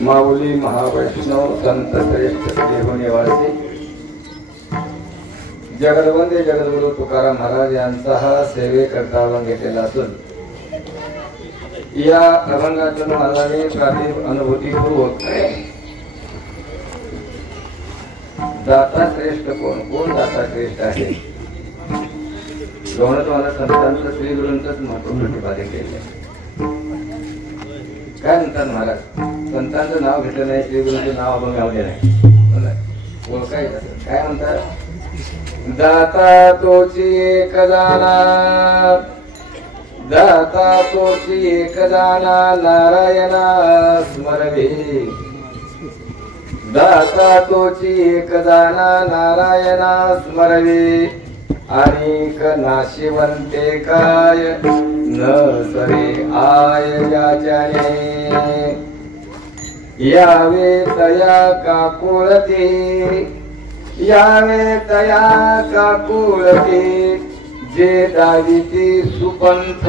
माऊली महावैष्णव संत श्रेष्ठ देवनिवासी जगदवंदे जगद्गुरु तुकाराम महाराज यांचा हा सेवेकरता अभंग घेतलेला असून या अभंगातून महाराजांनी प्राथमिक अनुभूतीपूर्वक दाता श्रेष्ठ कोण कोण दाता श्रेष्ठ आहे दोन तुम्हाला संतांचं श्री गुरूंचंच महत्व प्रतिपादन केले. काय म्हणतात महाराज, संतांचं नाव घेतलं नाही, श्री गुरूंचं नाव अभंगामध्ये नाही, ओळखायचं. काय म्हणतात, दाता तोची एक जाना, दाता तोची एक जाना, नारायणा स्मरवे. दाता तोची एक जाना, नारायणा स्मरवे. अनेक नाशिवंते काय न सरे आय याच्याने. यावे तया काकुळते, यावे तया काकुळते, जे दाविती सुपंथ.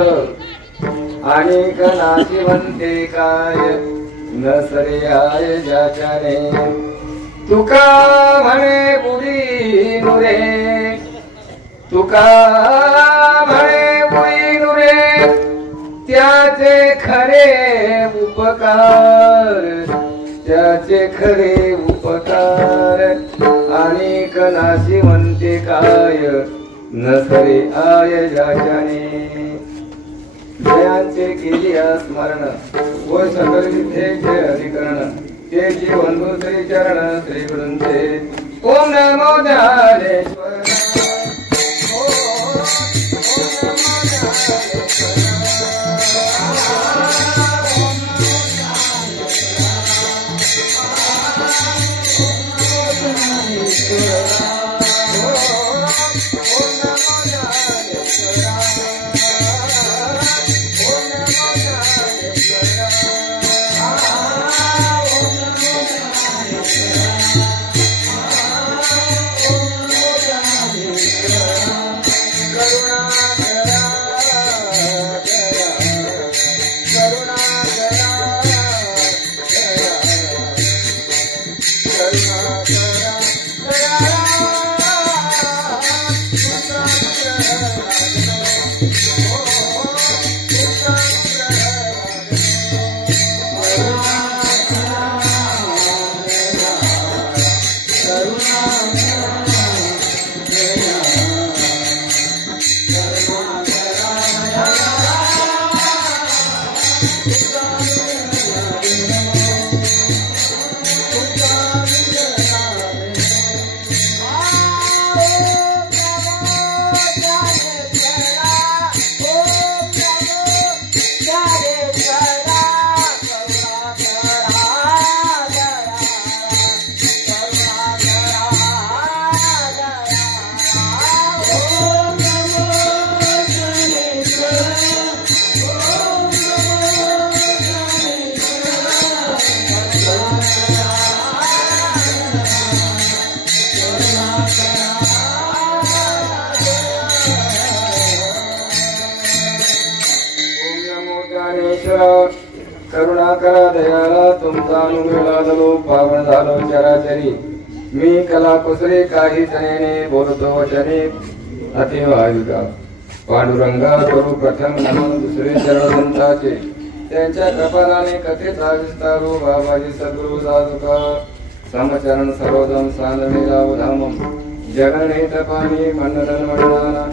अनेक नाशिवंते काय न सरे आय ज्याच्याने. तुका म्हणे बुडी नुरे, तुका म्हणे बुडी नुरे, त्याचे खरे उपकार, त्याचे खरे उपकार. अनेक नाशिवंते काय नसरे आय ज्याच्याने. जयांचे केली स्मरण व सकल विद्येचे अधिकरण, ते जीवन श्री चरण श्री गुरूंचे. ओम नमो ज्ञानेश्वर. करुणाकरा दयाला तुमचा अनुग्रह झालो, पावन झालो चराचरी. मी कला कुसरे काही जनेने बोलतो वचने अतिव आयुगा. पांडुरंगा करू प्रथम नमन दुसरे चरण संताचे, त्यांच्या कृपाने कथेचा विस्तारो. बाबाजी सद्गुरु साधुका समचरण सर्वोदम सानवेला धामम. जगनेत पाणी मंडलन मंडलाना,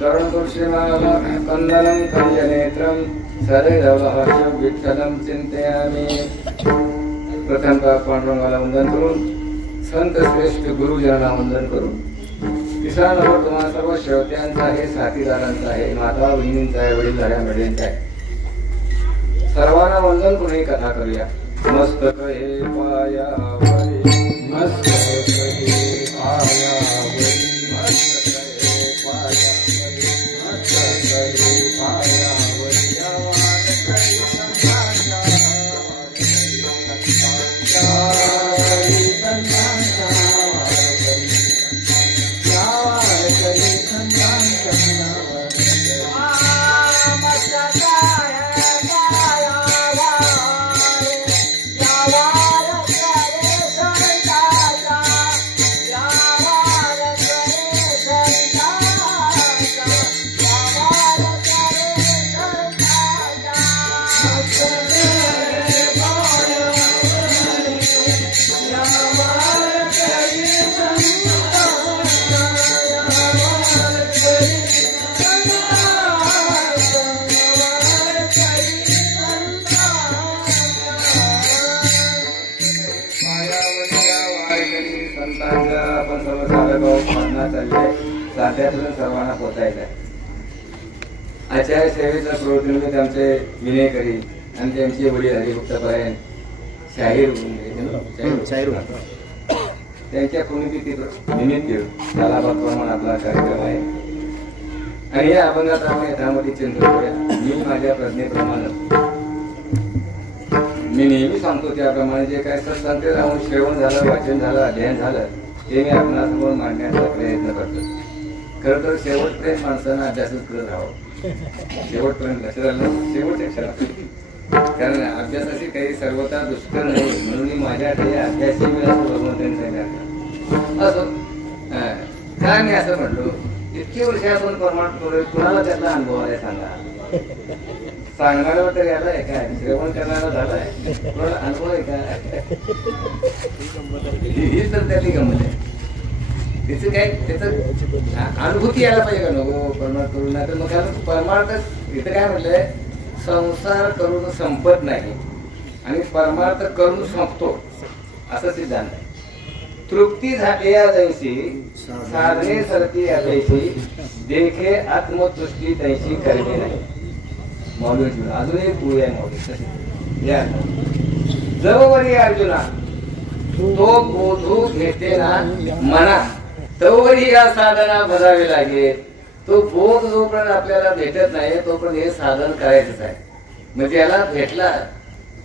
चरण तुळशीमाला कंदनं कल्यनेत्रम. सदैव विठ्ठलं चिंतयामि. प्रथमतः पांडुरंगाला वंदन करून संत श्रेष्ठ गुरुजनांना वंदन करून किसानावर तुम्हा सर्व श्रोत्यांचा आहे, साथीदारांचा आहे, माता बहिणींचा आहे, वडीलधाऱ्या मंडळींचा आहे. सर्वांना वंदन करून ही कथा करूया. मस्तक हे पायावरी, मस्तक हे पायावरी, मस्तक हे पायावरी, मस्तक हे पायावरी. Bye. कृष्णांच्या आपण सर्व साधक साधना चालली आहे, साध्यातून सर्वांना पोचायचं आहे. आचार्य सेवेच्या प्रवृत्तीमध्ये आमचे विनयकरी आणि त्यांचे वडील हरिभक्तपरायण शाहीर त्यांच्या पुण्यतिथी निमित्त त्याला म्हणून आपला कार्यक्रम आहे. आणि या अभंगात आपण यथामती चंद्रपूर मी माझ्या प्रज्ञेप्रमाणे मी नेहमी सांगतो त्याप्रमाणे जे काय सत्संग राहून श्रवण झालं, वाचन झालं, अध्ययन झालं ते मी आपणासमोर मांडण्याचा प्रयत्न करतो. खरं तर शेवटपर्यंत माणसांना अभ्यासच करत राहावं. शेवटपर्यंत लक्ष राहिलं शेवटच्या क्षणात, कारण अभ्यासाची काही सर्वता दुष्कर नाही म्हणून मी माझ्या अभ्यासी मी असं भगवंतांनी सांगितलं. असं काय मी असं म्हटलो, इतकी वर्ष आपण प्रमाण करू, कुणाला त्यातला अनुभव आहे सांगा. सांगणारा तर यालाय काय, श्रवण करणारा झालाय, कुणाला अनुभव आहे का? ही तर त्यातली गंमत आहे. तिचं काय त्याच अनुभूती यायला पाहिजे का नको प्रमाण करून. नाही तर मग परमार्थ इथं काय म्हटलंय, संसार करून संपत नाही आणि परमार्थ करून संपतो असं सिद्धांत आहे. तृप्ती झाली या जैशी साधने सरती या जैशी देखे आत्मतृष्टी तैशी करणे नाही. मौल्य अजूनही पुढे आहे मौल्य. जवळी अर्जुना तो बोधू घेते ना मना तोवरी या साधना भरावे लागेल. तो बोध जोपर्यंत आपल्याला भेटत नाही तोपर्यंत हे साधन करायचंच आहे. म्हणजे याला भेटला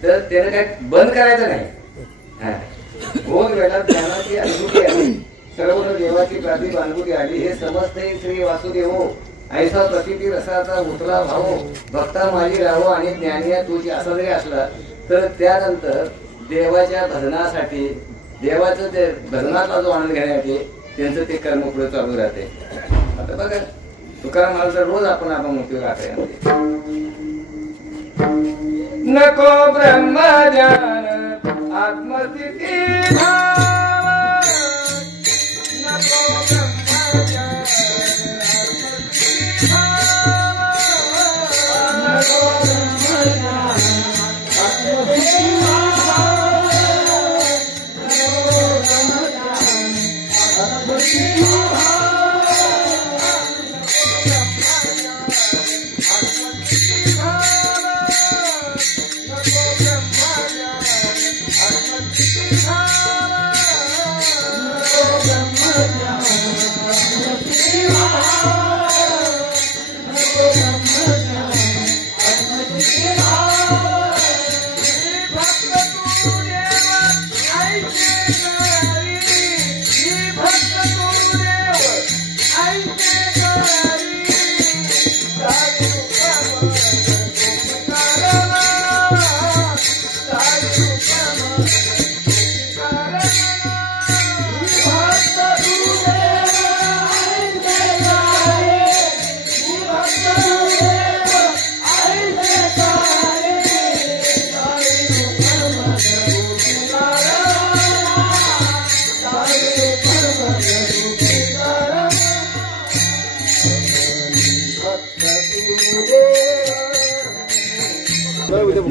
तर त्याने काय बंद करायचं नाही. बोध वेळा ज्ञानाची अनुभूती आली, सर्व देवाची प्रातिभ अनुभूती आली, हे समजते श्री वासुदेव ऐसा प्रतिती रसाचा उतला भाव भक्ता माझी राहो आणि ज्ञानिया तुझी असा जरी असला तर त्यानंतर देवाच्या भजनासाठी देवाचं ते भजनाचा जो आनंद घेण्यासाठी त्यांचं ते कर्म पुढे चालू राहते. आता बघा तुकाराम महाराज रोज आपण मोठी गाठे नको ब्रह्मज्ञान आत्मस्थिती भाव नको ब्रह्मज्ञान आत्मस्थिती भाव नको ब्रह्मज्ञान आत्मस्थिती भाव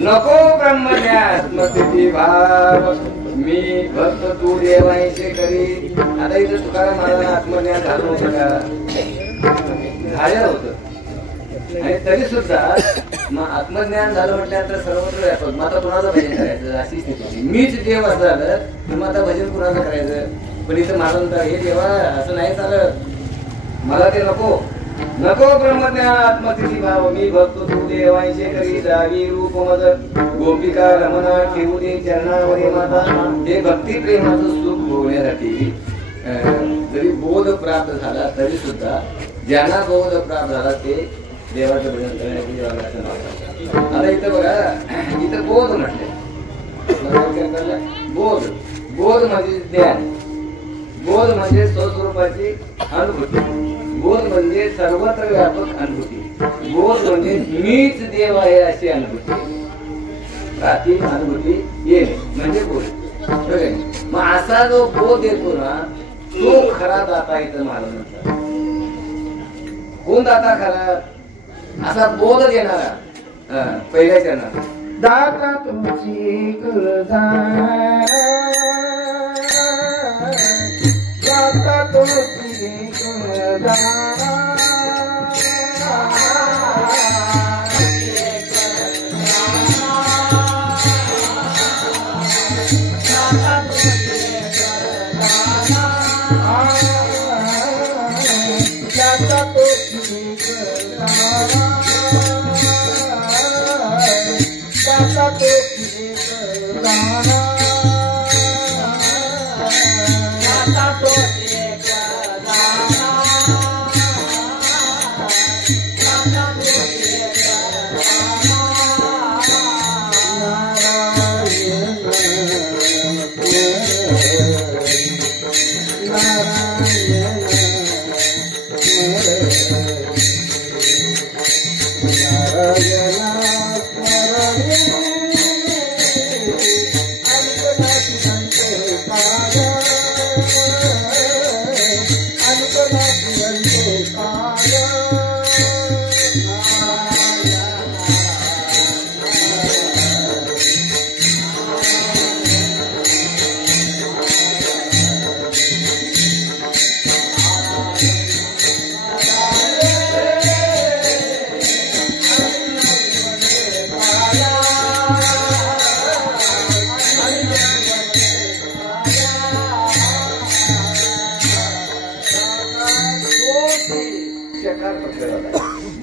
नको ब्रह्मज्ञात्मस्थिती भाव मी भक्त तू देवांचे करी. आता इथं तुकाराम महाराज आत्मज्ञान झालं होतं का? झालेलं होतं आणि तरी सुद्धा मग आत्मज्ञान झालं म्हटल्यानंतर सर्वत्र व्यापक. मग आता कुणाचं भजन करायचं अशी स्थिती. मीच देव असं झालं तर मग आता भजन कुणाचं करायचं. पण इथं महाराज म्हणतात हे देवा असं नाही चालत, मला ते नको. नको ब्रह्मज्ञान आत्मस्थिती भाव मी भक्त तू देवांचे करी जावी रूप मद गोपिका रमणा ठेवू दे चरणावरी माता. हे भक्ती प्रेमाचं सुख भोगण्यासाठी जरी बोध प्राप्त झाला तरी सुद्धा ज्यांना बोध प्राप्त झाला ते देवाचं भजन करण्याची देवाचं नाव. आता इथं बघा इथं बोध म्हटले. बोध बोध म्हणजे ज्ञान, बोध म्हणजे स्वस्वरूपाची अनुभूती, बोध म्हणजे सर्वत्र व्यापक अनुभूती, बोध म्हणजे मीच देव आहे अशी अनुभूती. प्राथमिक अनुभूती येणे म्हणजे बोध. मग असा जो बोध येतो ना तो खरा दाता इथं महाराज म्हणतात. कोण दाता खरा? असा बोध देणारा पहिल्या चरणात दाता तुमची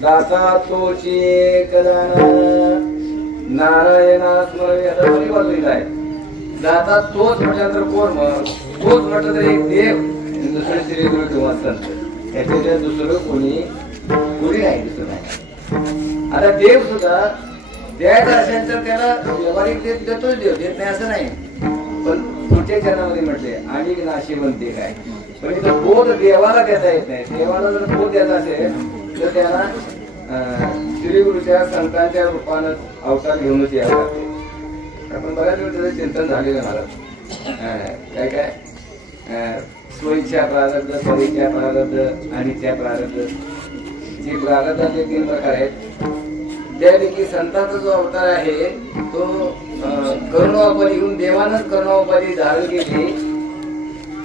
दाता तोची नारायणा स्मरण आता दोन्ही बाजू लिहिलं आहे. दाता तोच म्हटल्यानंतर कोण मग तोच म्हटलं तर एक देव दुसरे श्री गुरु किंवा संत याच्या दुसरं कोणी नाही दुसरं नाही. आता देव सुद्धा द्यायचं असेल तर त्याला व्यवहारिक देतोच देव देत नाही असं नाही. पण पुढच्या चरणामध्ये म्हटले आणि नाशिवंते काय पण इथं बोध देवाला देता येत नाही. देवाला जर बोध द्यायचा असेल तर त्याला श्री गुरुच्या संतांच्या रूपानं अवतार घेऊनच यावं लागते. आपण बऱ्याच वेळ त्याचं चिंतन झालेलं मला काय काय स्वइच्छा प्रारब्ध परीक्षा प्रारब्ध आणि त्या प्रारब्ध जे प्रारब्धाचे 3 प्रकार आहेत. त्यापैकी संतांचा जो अवतार आहे तो करुणावपादी घेऊन देवानंच करुणावपादी धारण केली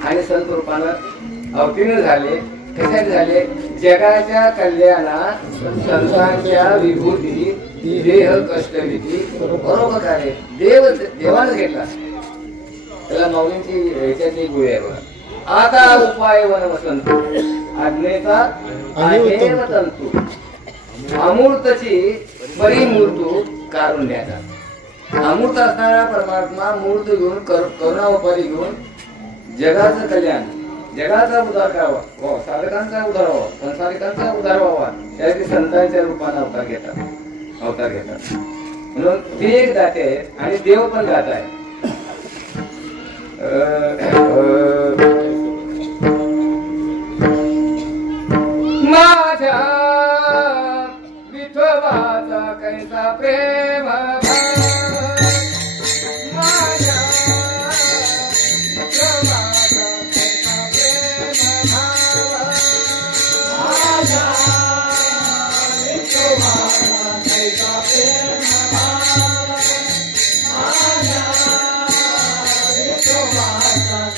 आणि संत रूपानं अवतीर्ण झाले. कशाने झाले? जगाच्या कल्याणात संतांच्या विभूती देह कष्टविधी बरोबर आहे. देवानं घेतला. त्याला माऊलींची ह्याच्यातली गुळी आहे बघा. आता उपाय वन वसंत आज्ञेचा आहे तंतू अमूर्तची परिमूर्तू कारुण्याचा. अमूर्त असणारा परमात्मा मूर्त घेऊन करुणा उपाधी घेऊन जगाचं कल्याण जगाचा उद्धार करावा साधकांचा उद्धार व्हावा संसारिकांचा उद्धार व्हावा त्यासाठी संतांच्या रूपाने अवतार घेतात. म्हणून ते एक दाते आहेत आणि देव पण दाता आहे. माझ्या विठोबाचा कैसा प्रेम Bye.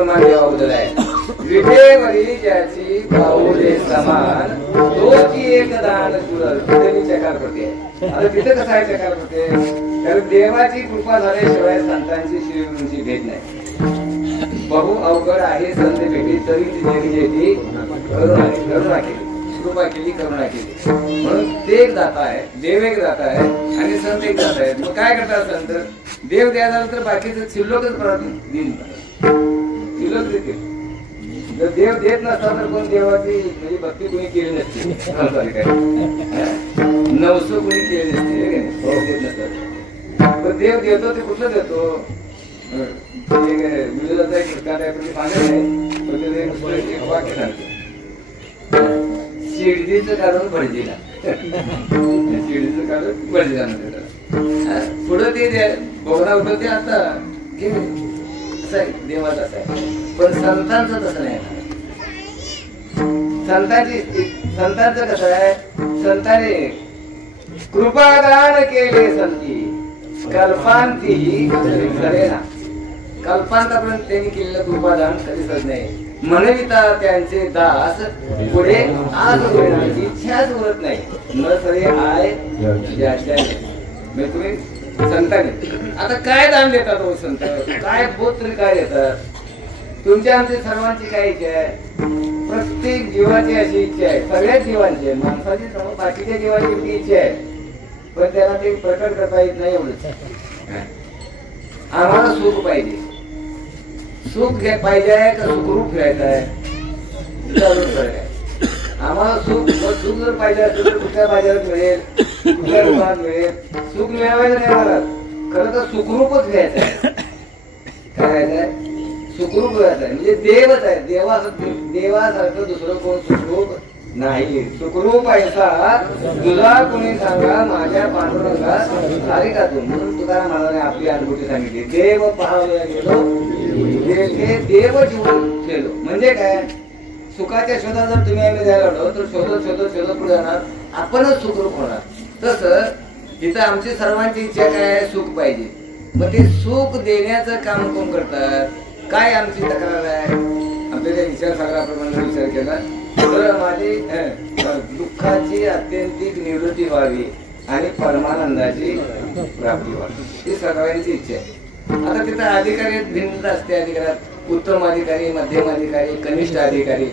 प्रमाण देवाबद्दल आहे. विठेवरी ज्याची पाऊले समान तोची एक दान तुझी चकार पडते. आता तिथं कसं आहे चकार पडते, कारण देवाची कृपा झाल्याशिवाय संतांची श्रीगुरूंची भेट नाही. बहु अवघड आहे संत भेटी तरी ती जगी जेती करुणा केली, कृपा केली, करुणा केली. म्हणून ते एक दाता आहे, देव एक दाता आहे आणि संत एक दाता आहे. मग काय करतात संत, देव द्यायला झालं तर बाकीचं शिल्लकच देईन, शिल्लक देतील. जर देव देत नसता तर कोण देवाची म्हणजे भक्ती कोणी केली नसती, नवसो कोणी केली नसते, देत नसतात. पण देव देतो ते कुठलं देतो, विरोधाचा एक दृष्टांत आहे, पण ते सांगत नाही, पण ते एक वाक्य सांगते, शिडजीचं काढून भडजीला, शिडजीचं काढून भडजीला म्हणते. पुढं ते भोगना उठवते आता असं आहे, देवाचं असं आहे. पण संतांचं तसं नाही. संतांचं कसं आहे, संतांनी कृपादान केले संती कल्पांती करेना. कल्पांतापर्यंत त्यांनी केलेलं कृपादान कधी सर नाही. म्हणविता त्यांचे दास पुढे आज होण्याची इच्छाच उरत नाही. न सरे आय तुम्ही संतांनी आता काय दान देतात हो संत, काय बोध तरी काय देतात. तुमच्या आमच्या सर्वांची काय इच्छा आहे, प्रत्येक जीवाची अशी इच्छा आहे, सगळ्याच जीवांची, माणसाची बाकीच्या जीवाची ती इच्छा आहे, पण त्याला ते प्रकट करता येत नाही. एवढंच आम्हाला सुख पाहिजे, सुख पाहिजे आहे का सुखरूप घ्यायचं आहे, आम्हाला सुख जर पाहिजे असेल तर कुठल्या बाजारात मिळेल, कुठल्या दुकानात मिळेल. सुख मिळवायचं नाही मला, खरं तर सुखरूपच घ्यायचं आहे. काय घ्यायचं, सुखरूप घ्यायचं आहे, म्हणजे देवच आहे. देवासारखं दुसरं कोण सुखरूप नाही. सुखरूप ऐसा तुझा कोणी सांगा माझ्या पांडुरंगा सारी का तू. म्हणून तुकारामाने आपली अनुभूती सांगितली, देव पाहावया गेलो देव जीवन केलो. म्हणजे काय, सुखाच्या शोधात जर तुम्ही आम्ही जायला लागलो तर शोधत शोधत शोधत पुढे जाणार, आपणच सुखरूप होणार. तसं इथं आमची सर्वांची इच्छा काय आहे, सुख पाहिजे. मग ते सुख देण्याचं काम कोण करतात, काय आमची तक्रार आहे. आपल्याला विचारसागराप्रमाणे विचार केला तर माझी दुःखाची अत्यंतिक निवृत्ती व्हावी आणि परमानंदाची प्राप्ती व्हावी, ही सर्वांची इच्छा आहे. आता तिथं अधिकारी भिन्नता असते. अधिकारात उत्तम अधिकारी, मध्यम अधिकारी, कनिष्ठ अधिकारी,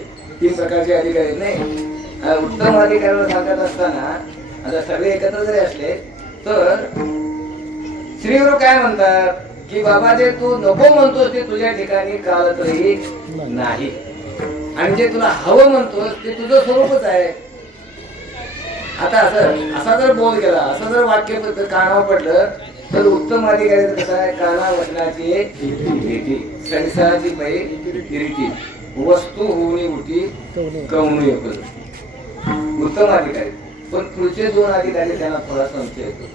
3 प्रकारचे अधिकारी नाही. उत्तम अधिकाऱ्याला सांगत असताना आता सगळे एकत्र जरी असले तर श्रीगुरु काय म्हणतात की बाबा जे तू नको म्हणतोस ते तुझ्या ठिकाणी कालत्रही नाही, आणि जे तुला हवं म्हणतोस ते तुझं स्वरूपच आहे. आता असा जर बोल केला, असं जर वाक्य कानावर पडलं तर उत्तम अधिकाऱ्याचं कसं आहे, काना वचनाची रीती संसाराची बाई रीती वस्तू होऊनी उठी कवणू एकच उत्तम अधिकारी. पण पुढचे 2 अधिकारी त्यांना थोडा संशय येतो.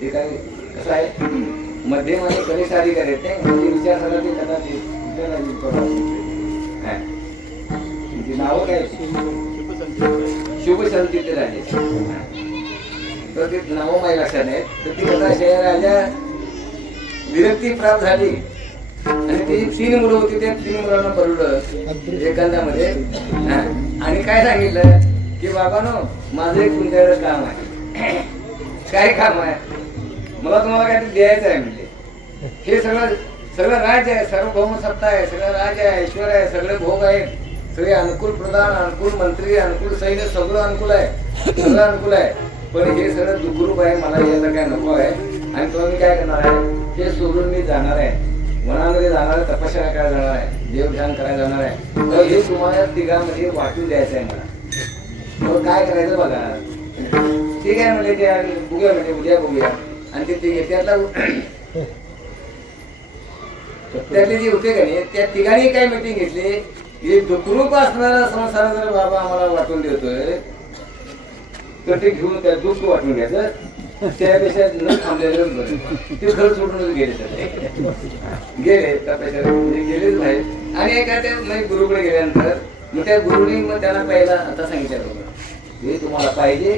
ते काय कसं आहे, मध्यम आणि कनिष्ठ अधिकारी आहेत नाही, म्हणजे विचार ते कदाचित नाव काय शुभशांती ते राजे, तर ते नाव माझ्या लक्षात नाही. तर ती कथा शहराच्या विरक्ती प्राप्त झाली आणि ती 3 मुलं होती, त्या 3 मुलांना भरवलं एखाद्यामध्ये आणि काय सांगितलं की बाबानो माझं एक तुमच्याकडे काम आहे. काय काम आहे, मला तुम्हाला काय द्यायचं आहे. म्हणजे हे सगळं राज्य आहे, सार्वभौम सत्ता आहे, सगळं राज्य आहे, ऐश्वर आहे, सगळे भोग आहेत, सगळे अनुकूल प्रधान, अनुकूल मंत्री, अनुकूल सैन्य, सगळं अनुकूल आहे, सगळं अनुकूल आहे. पण हे सगळं दुःखरूप आहे, मला याचं काय नको आहे. आणि तो मी काय करणार आहे, हे सोडून मी जाणार आहे, वनामध्ये जाणार आहे, तपश्चर्या करायला जाणार आहे, देवध्यान करायला जाणार आहे. तर हे तुम्हाला तिघांमध्ये वाटून द्यायचं आहे मला. मग काय करायचं बघा. ठीक आहे म्हणजे ते बघूया, म्हणजे उद्या बघूया. आणि ते त्यातले जे होते का नाही, त्या तिघांनी काय मीटिंग घेतली, हे दुःखरूप असणारा संसार जर बाबा आम्हाला वाटून देतोय तर ते घेऊन त्या दुःख वाटून घ्यायचं, त्यापेक्षा न थांबलेलं बरं. ते घर सोडूनच गेले तपश्चर्या म्हणजे गेलेच नाही. आणि एखाद्या म्हणजे गुरुकडे गेल्यानंतर मग त्या गुरुनी मग त्यांना पहिला आता सांगितलं, हे तुम्हाला पाहिजे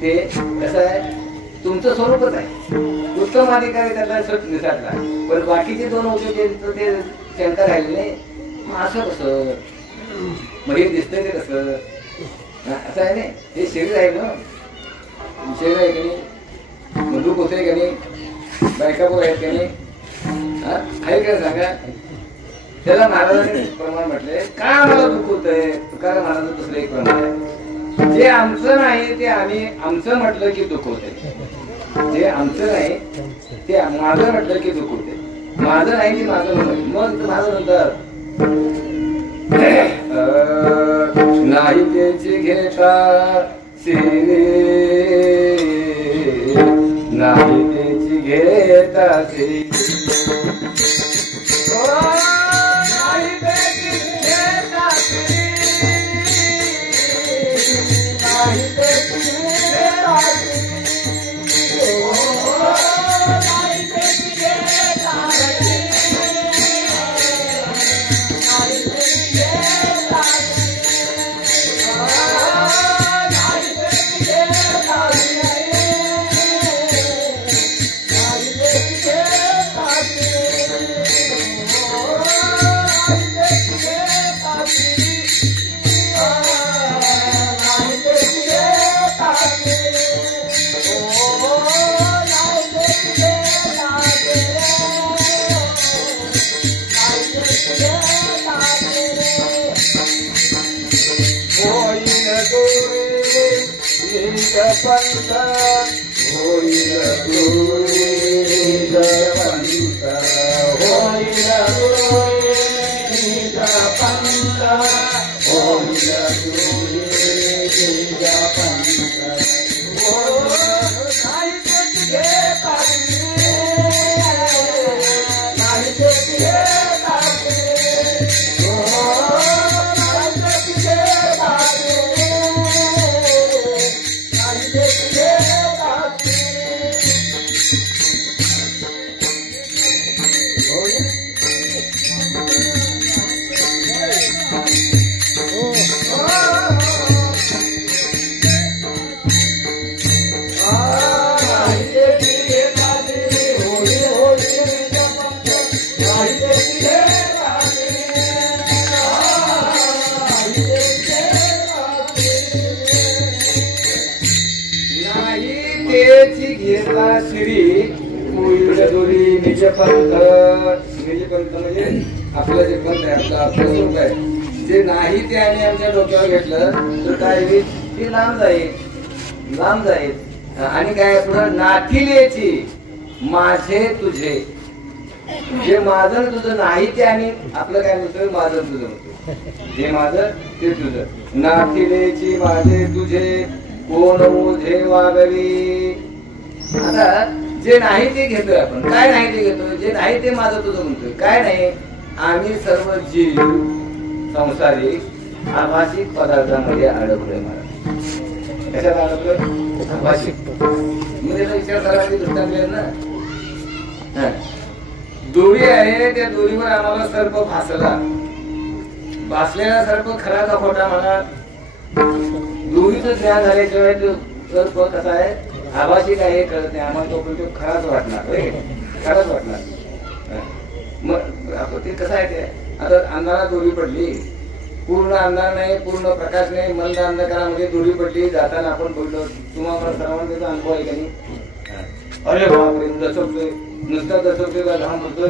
ते कसं आहे, तुमचं स्वरूपच आहे. उत्तम अधिकारी त्याला निसाटला, पण बाकीचे 2 होते ते शंका राहिली नाही. मग असं कसं, मग हे दिसतंय ते कसं असं आहे नाही. हे शरीर आहे ना, शरीर आहे की नाही, मग दुःख होतंय की नाही, बायका पोरं आहेत की नाही, आहे काय सांगा. त्याला महाराजांनी प्रमाण म्हटले, का आम्हाला दुःख होतंय. तुकाराम महाराज दुसरं एक प्रमाण आहे, जे आमचं नाही ते आम्ही आमचं म्हटलं की दुःख होतंय. जे आमचं नाही ते माझं म्हटलं की दुःख होते. माझं नाही ते माझं म्हणून मग माझं म्हणतात नाही त्याची घेता सिरी, नाही त्याची घेता सिरी, नाही त्याची घेता सिरी, नाही त्याची घेता सिरी, पंत होईल तुझ पंत, होईल तुझ पंत, होईल तुझ पंत, नाही त्याची घेता नाही त्याची घेता श्री होईल दोरी निज पंथ. निज पंथ म्हणजे आपलं जे पंथ आहे, आपलं स्वरूप आहे, जे नाही ते आम्ही आमच्या डोक्यावर घेतलं तर काय होईल, ती लांब जाईल, लांब जाईल. आणि काय पुढं नाथिलेची माझे तुझे, जे माझं तुझं नाही ते आणि आपलं काय म्हणतोय माझं तुझं म्हणतो, जे माझं ते तुझं. नाथिलेची माझे तुझे कोण ओझे वागली. आता जे नाही ते घेतोय आपण, काय नाही ते घेतोय, जे नाही ते माझं तुझं म्हणतोय. काय नाही, आम्ही सर्व जीव संसारिक आभासिक पदार्थामध्ये अडकलोय. महाराज कशात अडकलोय, आभासिक. म्हणजे विचार करायची दृष्टांत ना, दोरी आहे, त्या दोरीवर आम्हाला सर्प भासला, भासलेला सर्प खरा का खोटा म्हणा. दोरीचं ज्ञान झाल्याशिवाय तो सर्प कसा आहे, आभासिक आहे, कळत नाही आम्हाला. तो पण तो खराच वाटणार, खराच वाटणार. मग आपण ते कसं आहे, ते आता अंधारात दोरी पडली, पूर्ण अंधार नाही, पूर्ण प्रकाश नाही, मंद अंधकारामध्ये दोरी पडली, जाताना आपण बोललो, तुम्हाला सर्वांना त्याचा अनुभव आहे का नाही. अरे बापरे, दसवतोय, नुसता दसवतोय का घाम फुटतोय,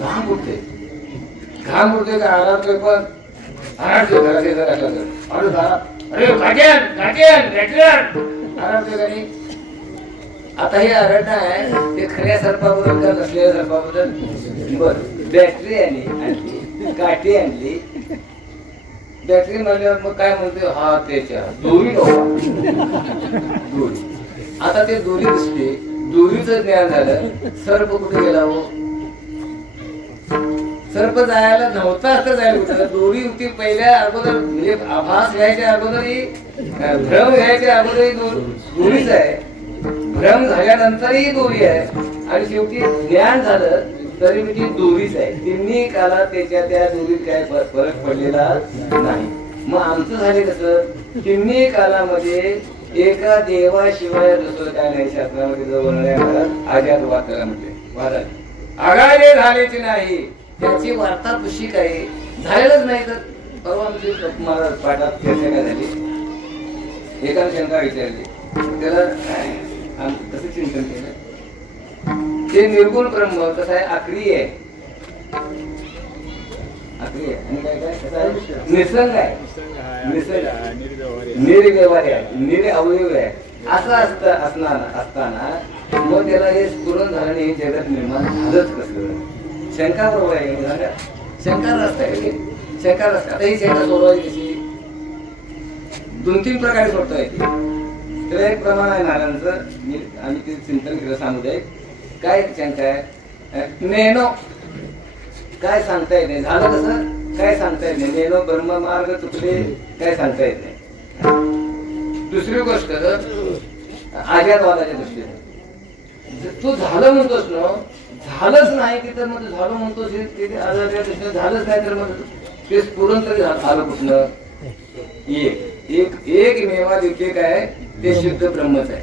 घाम फुटते, घाम फुटतोय का आरामतोय, पण आरामतोय घरात घरातला तर अरे गाजन गाजन गाजन आरामतोय का नाही. आता हे आरडणं आहे ते खऱ्या सर्पाबद्दल का नसलेल्या सर्पाबद्दल. बर, बॅटरी आणली, काठी आणली, बॅटरी म्हणल्यावर मग काय म्हणतोय, हा त्याच्या दोरी दोरी. आता ते दोरी दिसते, दोरीचं ज्ञान झालं, सर्प कुठे गेला हो. सर्प जायला नव्हता तर जायला कुठं, दोरी होती पहिल्या अगोदर, म्हणजे आभास घ्यायच्या अगोदरही, भ्रम घ्यायच्या अगोदरही दोरीच आहे, भ्रम झाल्यानंतरही दोरी आहे, आणि शेवटी ज्ञान झालं तरी ती दोरीच आहे. तिन्ही काळात त्याच्या त्या दोरीत काय फरक पडलेला नाही. मग आमचं झाले कसं, तिन्ही काळामध्ये एका देवाशिवाय दुसरं काय नाही. शास्त्रामध्ये जवळ आजात वाद त्याला म्हणते, वाद आगाडे झालेची नाही, त्याची वार्ता पुष्टी काही झालेलंच नाही. तर परवा मला पाठात चर्चा काय झाली, एकाने शंका विचारली, त्याला कसं चिंतन केलं, ते निर्गुण ब्रह्म कसं आहे, आक्रिय आहे, आक्रिय आणि काय काय कसं आहे, निसंग आहे, निर्व्यवहारी आहे, निरअवयव आहे. असं असताना मग त्याला हे स्फुरण झालं नाही, हे जगत निर्माण झालंच कसं. शंका बरोबर आहे, शंका रस्ता आहे, शंका रस्ता. आता ही शंका सोडवायची कशी, 2-3 प्रकारे सोडता येते. तर एक प्रमाण आहे नारायणचं, आम्ही ते चिंतन केलं, सांगू दे. काय शंका आहे, नेनो काय सांगता येत नाही, झालं कसं काय सांगता येत नाही, नेनो ब्रह्म मार्ग चुकले काय सांगता येत नाही. दुसरी गोष्ट आजादवादाच्या दृष्टीने, तू झालं म्हणतोस ना, झालंच नाही की तर मग झालं म्हणतोस, आजादच्या दृष्टीने झालंच नाही तर मग ते स्फुरण तरी झालं कुठलं. एक मेवा द्वितीय काय, ते शुद्ध ब्रह्मच आहे,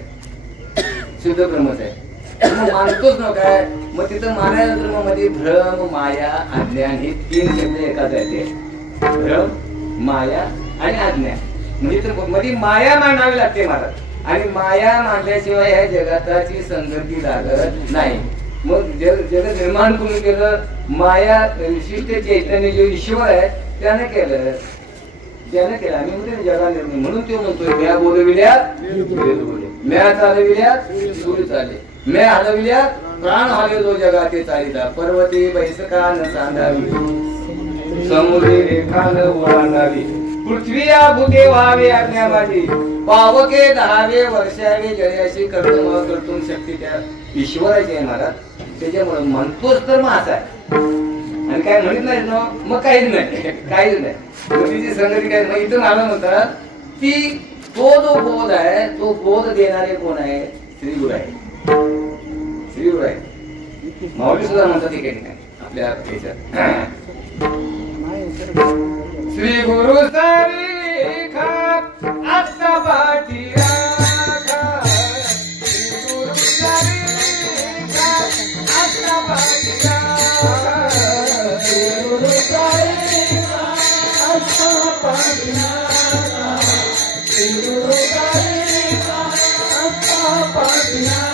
शुद्ध ब्रह्मच आहे. मग मानतोच ना काय, मग तिथं मानायला तर मग मध्ये भ्रम, माया, अज्ञान हे 3 शब्द एकाच येते. भ्रम, माया आणि अज्ञान. म्हणजे तर मध्ये माया मांडावी लागते महाराज, आणि माया मांडल्याशिवाय ह्या जगाची संगती लागत नाही. मग जग निर्माण कोणी केलं, माया विशिष्ट चैतन्य जो ईश्वर आहे त्याने केलं, त्याने केलं. आम्ही म्हणतो जगा निर्माण, म्हणून तो म्हणतोय म्या बोलविल्या म्या चालविल्या सूर्य चाले, म्या हलविल्या प्राण हले जो जगाते चालिता, पर्वते बैसकान सांधावी, समुद्रे रेखान ओलांडावी, पृथ्वी या भूते व्हावे आज्ञा माझी, पावके 10वे वर्षावे जयाशी कर्तम कर्तुम शक्ती त्या ईश्वराची आहे महाराज. त्याच्यामुळे म्हणतोच तर मग असा आहे, आणि काय म्हणत नाही ना मग काहीच नाही, काहीच नाही. मुलीची संगती काय, मग इथून आलं म्हणतात की तो जो बोध आहे, तो बोध देणारे कोण आहे, श्री गुरु आहे, श्री गुरु आहे. माऊली सुद्धा म्हणतात ठीक आहे आपल्या याच्यात, श्री गुरु सारी खाप आता पाठी राखा, श्री गुरु सारी खाप आता पाठी राखा, श्री गुरु सारी खाप आता पाठी राखा, श्री गुरु सारी खाप आता पाठी राखा.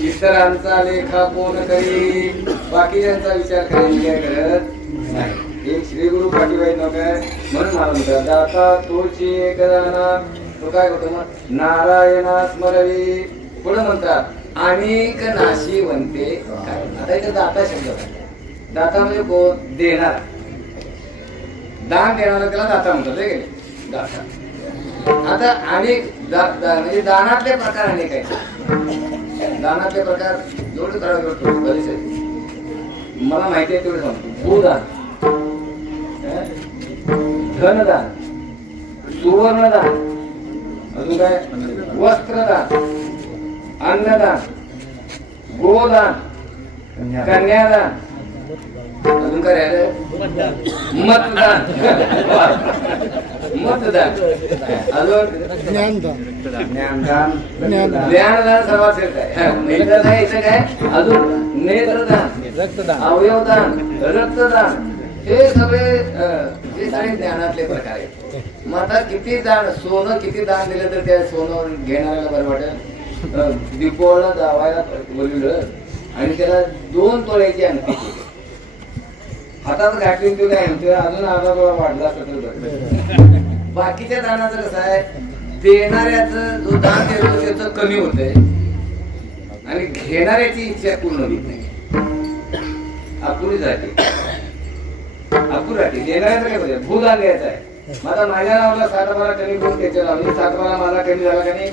इतरांचा लेखा कोण करी, बाकीच्यांचा विचार करायची काय करत नाही. एक श्री गुरु पाठीवाई न काय म्हणून मला म्हणतात दाता तोची एक जाना, तो काय करतो मग नारायणा स्मरवी. पुढे म्हणतात अनेक नाशिवंते कारण. आता इथे दाता शब्द आहे. दाता म्हणजे कोण? देणारा. दान देणारा त्याला दाता म्हणतात हे की दाता. आता अनेक म्हणजे दानातले प्रकार अनेक आहेत. दानातले प्रकार जेवढे करावे बरेच आहेत. मला माहिती आहे तेवढे सांगतो. भूदान, धनदान, सुवर्णदान, अजून काय वस्त्रदान, अन्नदान, गोदान, कन्यादान, अजून काय राहिलं? मतदान, मतदान, अजून ज्ञानदान, ज्ञानदान सर्वात श्रेष्ठ आहे. इथं काय अजून नेत्रदान, अवयवदान, रक्तदान, हे सगळे ज्ञानातले प्रकार आहेत. मग आता किती दान, सोनं किती दान दिलं तर त्या सोनं घेणाऱ्याला बरं वाटेल. दीपावळीला जावायला बोलवलं आणि त्याला 2 तोळ्याची अंगठी केली. हातात घातली तू काय म्हणतो अजून अर्धा तोळा वाढला असं तर बरं. बाकीच्या दानाचं कसं आहे, देणाऱ्याचं जो दान देतो त्याचं कमी होतंय आणि घेणाऱ्याची इच्छा पूर्ण होत नाही. अपुरी जाते, अपुरी राहते. देणाऱ्याचं काय होतं, भूदान द्यायचं आहे. माझा माझ्या नावाला 7 मला कमी करून त्याच्या लावली, 7 मला माझा कमी झाला का नाही,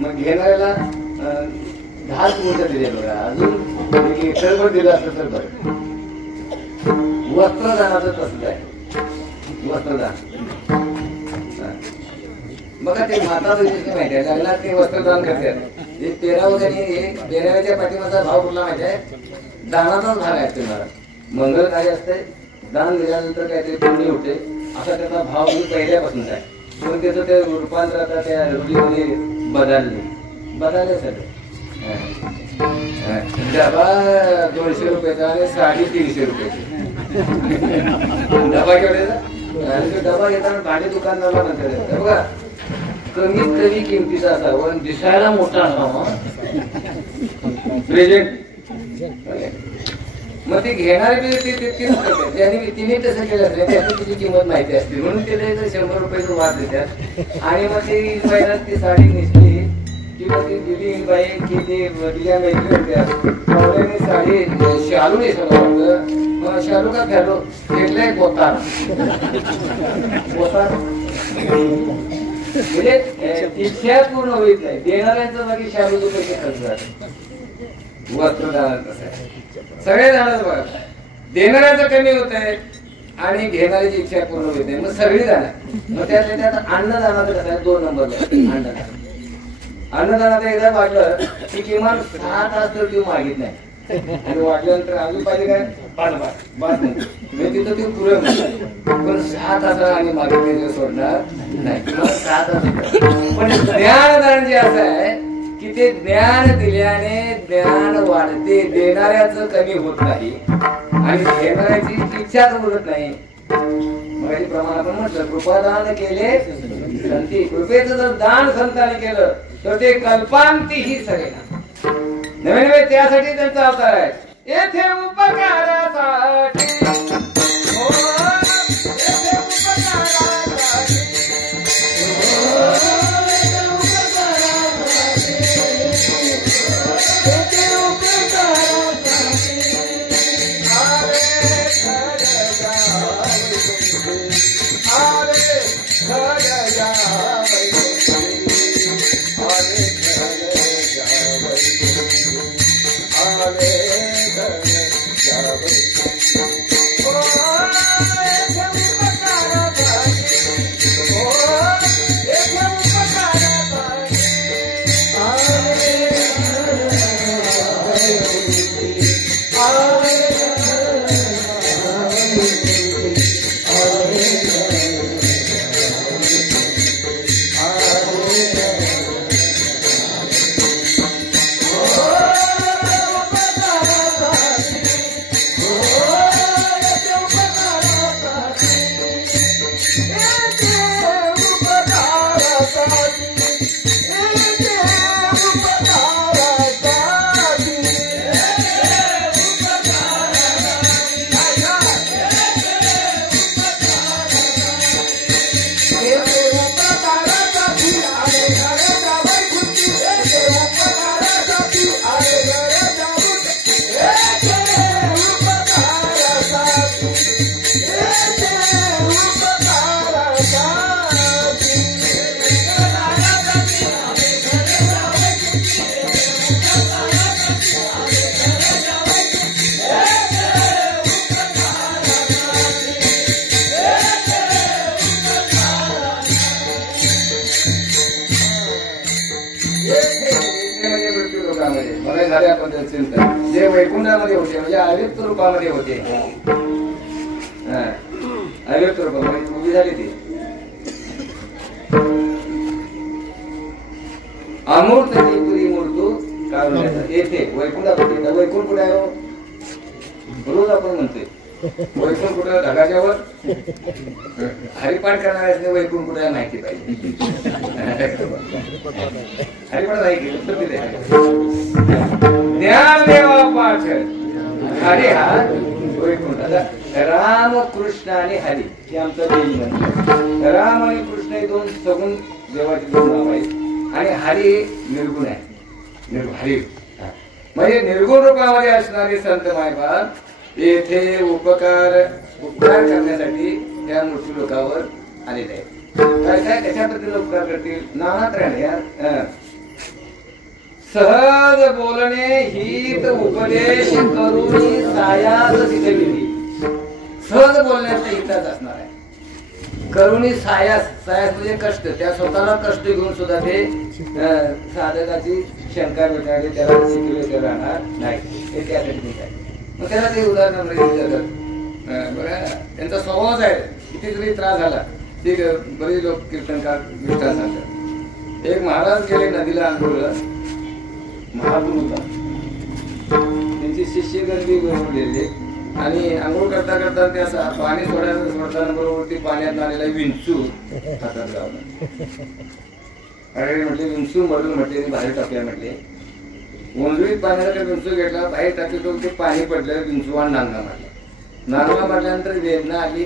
मग घेणाऱ्याला 10 गुंठ दिले बघा. अजून इतर दिलं असं तर बरं. वस्त्रदानाचं तसंच आहे. वस्त्रदान बघा, ते माता माहिती आहे, लग्नात ते वस्त्रदान करतात. हे पेराव्याच्या पाठीमागचा भाव कुठला माहिती आहे? दानाचाच भाग आहे. तुम्हाला मंगल कार्य असते, दान दिल्यानंतर काहीतरी पुण्य होते असा त्याचा भाव मी पहिल्यापासूनच आहे. पण त्याचं ते रूपांतर आता त्या रूढीमध्ये बदलले सगळं. डबा 200 रुपयाचा आणि साडी 300 रुपयाची. डबा केवढ्याचा? डबा घेताना भांडी दुकानदारला म्हणतात बघा, कमीत कमी किमतीचा असावा आणि दिसायला मोठा असावा प्रेझेंट. मग ते घेणारे तिने तसं केलं नाही, त्याची तिची किंमत माहिती असते म्हणून त्याला 100 रुपयाचं वाद देतात. आणि मग ते इंबाईला ती साडी नेसली किंवा ती दिली इंबाई की ते दिल्या मैत्री होत्या साडी शालू नेसवलं वाटतं. मग शालू का फॅलो घेतलाय बोतार. बोतार म्हणजे इच्छा पूर्ण होत नाही. देणाऱ्यांचं बाकी शालूचे पैसे खर्च जातात. वस्त्रदान कसं आहे, सगळे जाणार बघा. देणाऱ्याचं कमी होत आहे आणि घेणाऱ्याची इच्छा पूर्ण होत नाही, मग सगळी जाणार. मग त्यातल्या त्यात अन्नदानाचं कसं आहे, 2 नंबरला अन्नदान. अन्नदानाचं एकदा वाटलं की किमान 6 तास तर तू मागित नाही आणि वाटल्यानंतर अजून पाहिजे काय बात नाही तिथं ते पुरे पण 6 तासाला आम्ही मागितले सोडणार नाही. 6 तास. पण ज्ञानदान जे असं आहे की ते ज्ञान दिल्याने ज्ञान वाढते, देणाऱ्याचं कमी होत नाही आणि घेणाऱ्याची इच्छाच उरत नाही. मग प्रमाण आपण म्हटलं, कृपादान केले संती. कृपेचं जर दान संतांनी केलं तर ते कल्पांतीही सगळ्यांना नवे नवे त्यासाठी त्यांचा अवतार आहे. येथे उपकारासाठी साध्या पद्धतीने जे वैकुंठामध्ये होते म्हणजे अव्यक्त रूपामध्ये होते, अव्यक्त रूपामध्ये उभी झाली ती अमूर्त पुरी मूर्तू काढून येथे वैकुंठामध्ये. वैकुंठ कुठे आहे? रोज आपण म्हणतोय वैकुंठ कुठं ढगाच्या वर. हरिपाठ करणाऱ्या वैकुंठ कुठे माहिती पाहिजे. हरिपाठ आहे की ज्ञान देवा पाठ हरी हा वैकुंठ. राम कृष्ण आणि हरी हे आमचं देव म्हणतो. राम आणि कृष्ण हे दोन सगुण देवाचे दोन नाव आहेत आणि हरी निर्गुण आहे. हरी म्हणजे निर्गुण रूपामध्ये असणारे संत मायबाप येथे उपकार करण्यासाठी त्या मृत्यू लोकावर आलेले आहेत. काय काय कशा पद्धतीने उपकार करतील? नानात राहणे, सहज बोलणे, हित उपदेश करून सायास सिद्धविधी. सहज बोलण्याचा हिताच असणार आहे. करुणी सायास, सायास म्हणजे कष्ट, त्या स्वतःला कष्ट घेऊन सुद्धा ते साधकाची शंका मिटाळली, त्याला शिकले राहणार नाही हे त्यासाठी आहे. मग त्याला ते उदाहरण बघा, त्यांचा स्वभावच आहे. किती जरी त्रास झाला ते बरेच लोक कीर्तनकार विष्ठा सांगतात. एक महाराज गेले नदीला आंघोळला, महापूर होता, त्यांची शिष्य गर्दी गेले आणि आंघोळ करता करता ते असं पाणी सोडताना बरोबर ते पाण्यात आलेला विंचू हातात लावला. अरे म्हटले विंचू मरून म्हटले बाहेर टाकल्या. म्हटले ओंजळीत पाण्याचा विंचू घेतला, बाहेर टाकले तो ते पाणी पडलं, विंचूवान नांगा मारला. नांगा मारल्यानंतर वेदना आली,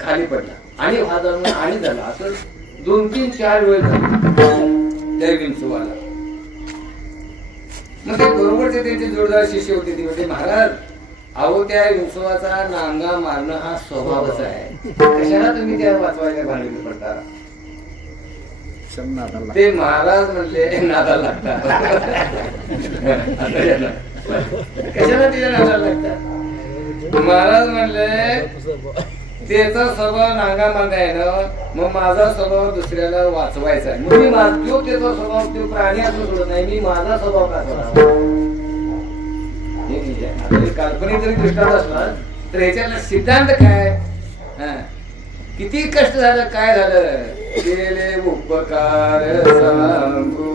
खाली पडला आणि हा जाऊन आणि झाला. असं 2-3-4 वेळ झाला त्या विंचूवाला. मग ते बरोबरचे त्यांचे जोरदार शिष्य होते ते म्हणजे महाराज अहो त्या विंचवाचा नांगा मारणं हा स्वभावच आहे, कशाला तुम्ही त्या वाचवायला भांडवली पडता? ते महाराज म्हणले नादाला लागतात. कशाला तिला नादाला लागतात? महाराज म्हणले त्याचा स्वभाव नांगा मारणे आहे ना, मग माझा स्वभाव दुसऱ्याला वाचवायचा आहे. मग मी माझो त्याचा स्वभाव तो प्राणी असं सोडत नाही, मी माझा स्वभाव का सोडावा? काल्पनिक जरी दृष्टांत असला तर ह्याच्यातला सिद्धांत काय? किती कष्ट झालं, काय झालं? केले उपकार सांगू,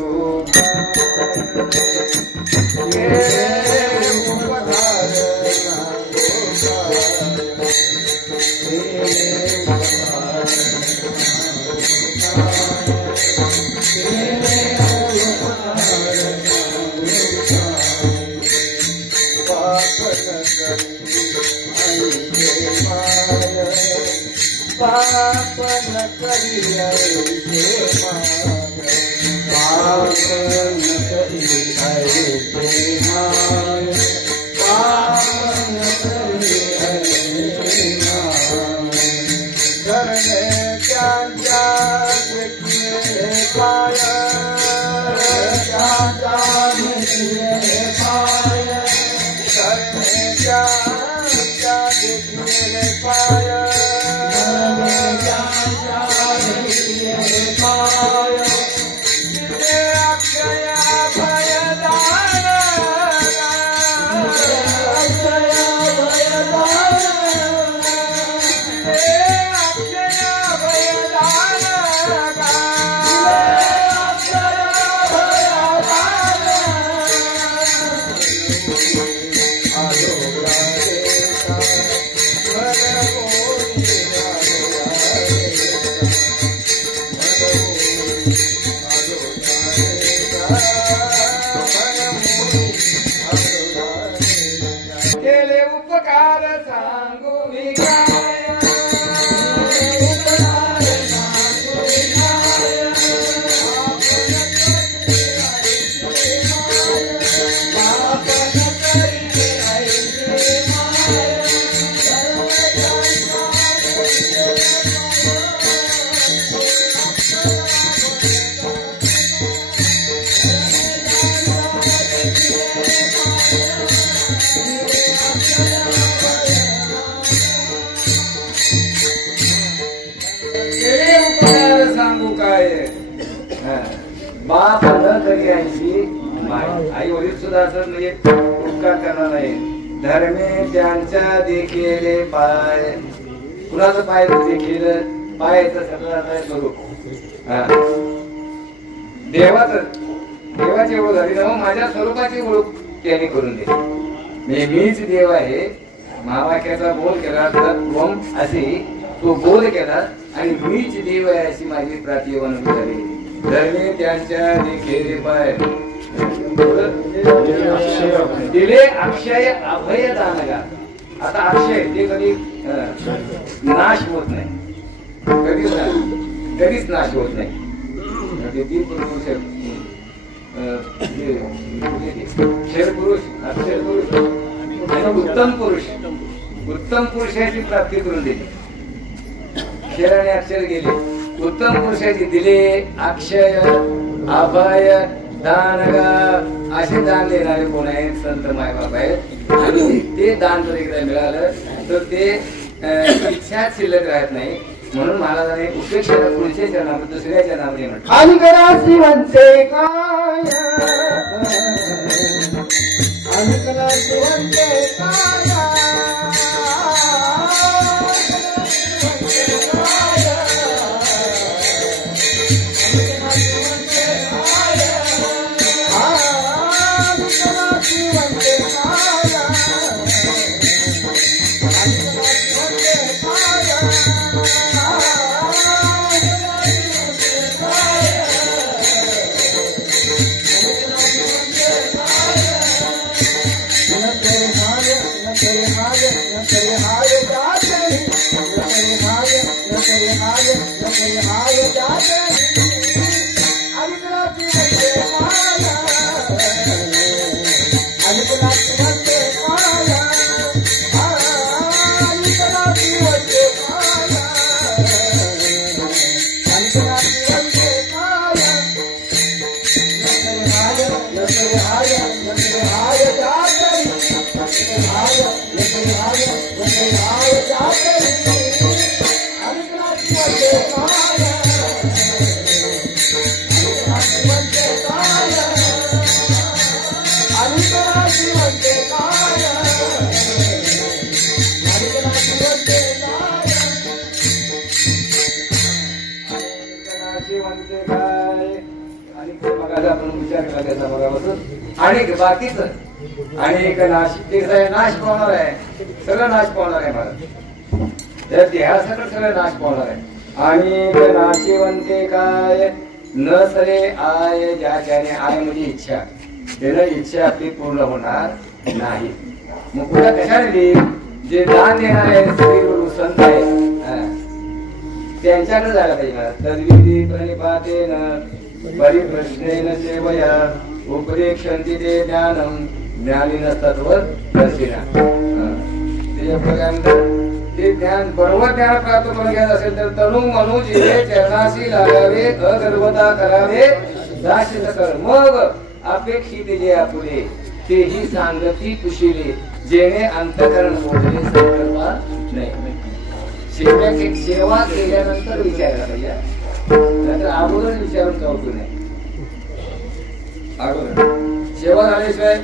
आई वडील सुद्धा असं म्हणजे उपकार करणार नाही. धर्मे त्यांच्या देखील पाय, कुणाचं पाय देखील पायाचं सगळं स्वरूप देवाची ओळख झाली ना, माझ्या स्वरूपाची ओळख त्याने करून दिली. मीच देव आहे. महावाक्याचा बोल केला तर असे तो बोल केला आणि मीच देव आहे अशी माझी प्रातिवन झाली. धर्मे त्यांच्या देखील पाय दिले अक्षय अभय दानगा. आता अक्षय ते कधी नाश होत नाही, कधीच नाश होत नाही. तीन पुरुष क्षर पुरुष, अक्षर पुरुष आणि उत्तम पुरुषाची प्राप्ती करून दिली. क्षर आणि अक्षर गेले, उत्तम पुरुषाची दिले अक्षय अभय दानगा. असे दान देणारे कोण आहेत? संत मायबाप आहेत. आणि ते दान जर एकदा मिळालं तर ते इच्छा शिल्लक राहत नाही. म्हणून महाराजांनी उपेक्षा पुरुषाच्या नावाने दुसऱ्याच्या नावाने म्हटलं. आणि बाकीच अनेक नाश पावणार आहे, सगळं नाश पावणार आहे. मला त्या देहासकट सगळं नाश पावणार आहे. अनेक नाशिवंते काय न सरे आय, ज्याच्याने आय म्हणजे इच्छा, त्याला इच्छा आपली पूर्ण होणार नाही. मग पुन्हा कशाने देईल? जे दान देणार आहे श्री संत आहे त्यांच्याकडे जायला पाहिजे. तद्विधी प्रणिपातेन परिप्रश्नेन सेवया उपदेक्षन्ति ते ज्ञानम ज्ञानीन तत्त्वदर्शिना. ते ज्ञान बरोबर ज्ञान प्राप्त करून घ्यायचं असेल तर तनु मनु जिरे चरणाशी लागावे, अगर्वता करावे, दाशित कर. मग अपेक्षित जे आपुले तेही सांगती कुशिले, जेणे अंतकरण सोडले संकल्पा नाही. सेवा केल्यानंतर विचारायला पाहिजे, नाहीतर अगोदर विचारून का उपयोग नाही. अगोदर सेवा झाल्याशिवाय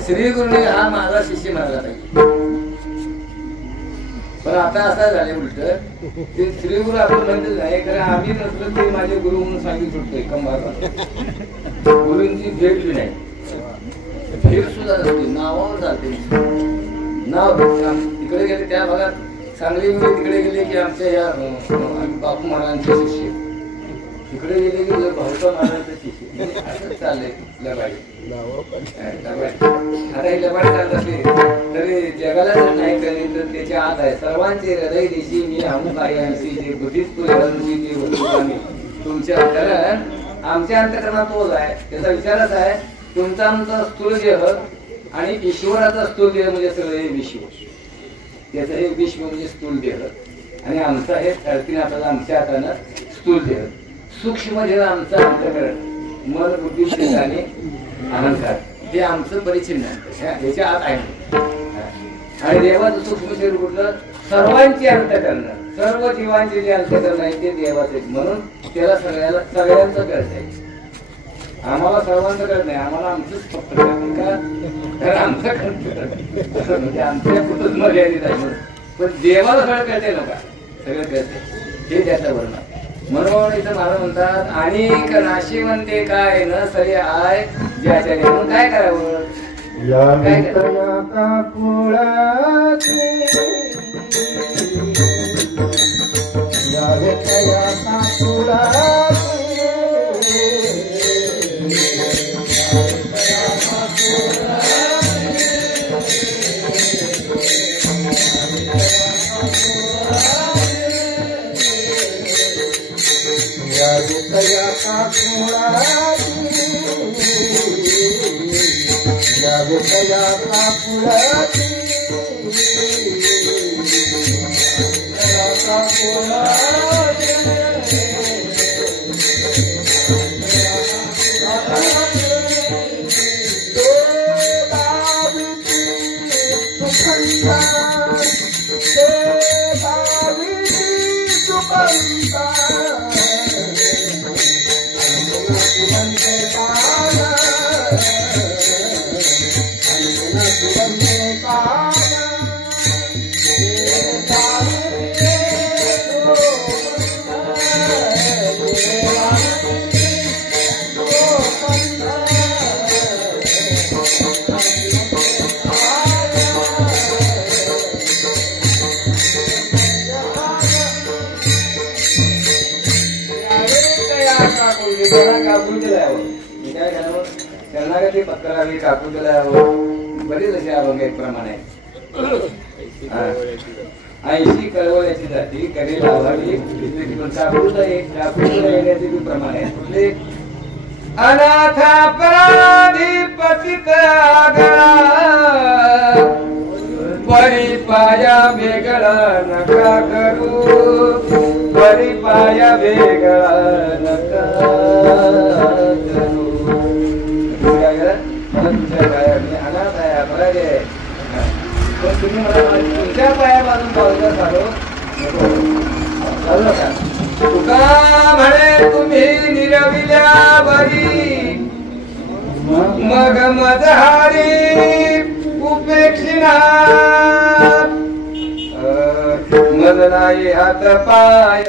श्री गुरुने हा माझा शिष्य म्हणाला पाहिजे. पण आता असं झाले उलट, ते श्री गुरु आपण म्हणतच नाही, कारण आम्ही नसलो ते माझे गुरु म्हणून सांगितलं सुटतोय कंबार. गुरुंची भेट बी नाही, भेट सुद्धा नसते, नावावर जाते. नाव तिकडे गेले त्या भागात सांगली तिकडे गेले की आमच्या या बापू महाराजांचे शिष्य, तिकडे गेले की भाऊसा महाराजांचे शिष्य. असंच चाललंय लबाडी. आता ही लबाडी चालत असली तरी जगाला जर नाही कळली तर त्याच्या आत आहे. सर्वांचे हृदय देशी मी अमुक आहे अंशी, जे बुद्धीत तुमच्या अंतरण आमच्या अंतकरणात तोच आहे. त्याचा विचारच आहे तुमचा आमचा स्थूल देह आणि ईश्वराचा स्थूल देह म्हणजे सगळं हे विश्व. त्याचं हे विश्व म्हणजे स्थूल देह आणि आमचा हे धरतीनाथाचा आमच्या हातानं स्थूल देह. सूक्ष्म देह आमचा अंतकरण, मन बुद्धी चित्त अहंकार, हे आमचं परिचिन्न ह्याच्या आत आहे. आणि देवाचं सूक्ष्म शरीर कुठलं? सर्वांची अंतकरण, सर्व जीवांचे जे अंतकरण आहे ते देवाचे. म्हणून त्याला सगळ्यांचं कळत आहे. आम्हाला सर्वांचं कळत नाही, आम्हाला आमचंच फक्त कळतं का, तर आमचं कळतं म्हणजे आमच्या कुठंच मर्यादित आहे म्हणून. पण देवाला सगळं कळते नका, सगळं कळते, हे त्याचं वर्णन. म्हणून इथं महाराज म्हणतात अनेक नाशिवंते काय न सरे आय ज्याच्या म्हणून काय करावं, काय शरणागती पत्करावी कापून दिल्यावर बरीच अशी अभंग एक प्रमाण आहे. 80 कळवळ्याची जाती कधी लावावी येण्याचे प्रमाण आहे. कुठले अनाथ अपराधी पतित बरी पाया वेगळा नका करू, बरी पाया वेगळा नका करू. अनाथ आहे अपराधी आहे, पण तुम्ही मला तुमच्या पायापासून पावलं चालू नका. तुका म्हणे तुम्ही निरविल्या बरी मग मजहारी उपेक्षिना मज नाही हात पाय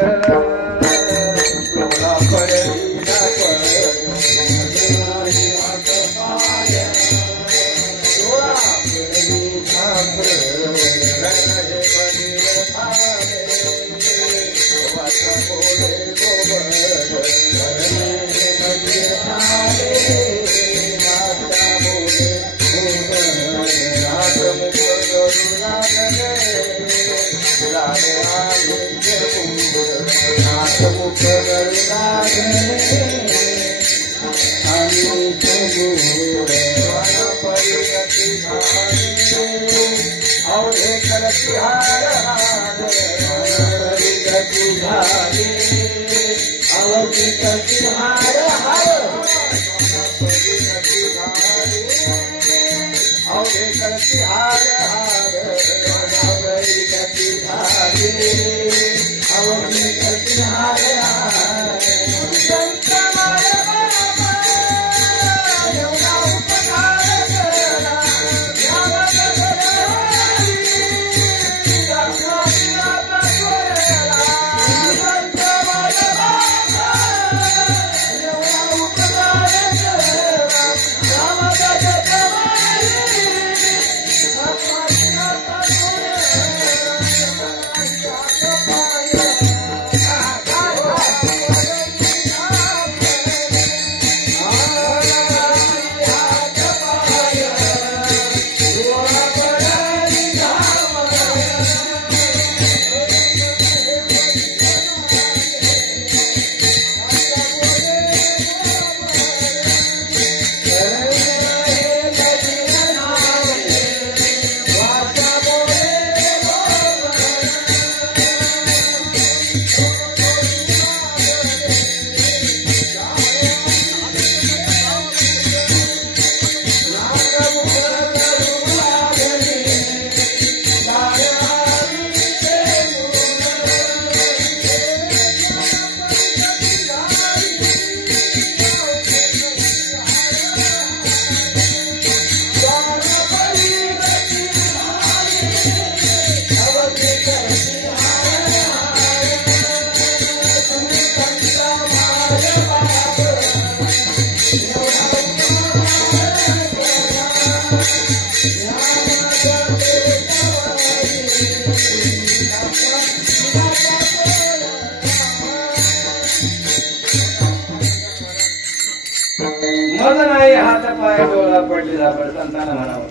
मग नाही हात पाय डोळा पडले आपण संतांना म्हणावं.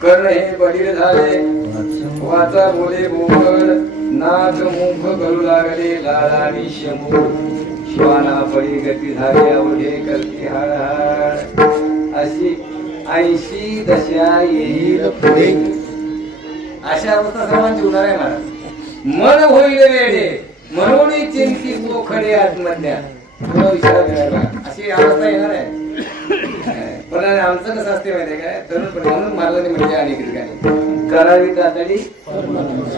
कर्ण हे बधीर झाले, वाचा बोले बोकड, नाक मुख करू लागले लालानी शंभू. श्वाना पडी गती झाली अवघे करती हाड. अशी 80 दशा येईल पुढे. अशा अवस्था सर्वांची होणार आहे महाराज. मन होईल वेडे म्हणून चिंती पोखडे आत्मज्ञा. तुला विचार करायला अशी अवस्था येणार आहे. पण आमचं कसं असते माहितीये काय, तरुणपणी म्हणून महाराजांनी म्हणजे अनेक ठिकाणी करावी तातडी,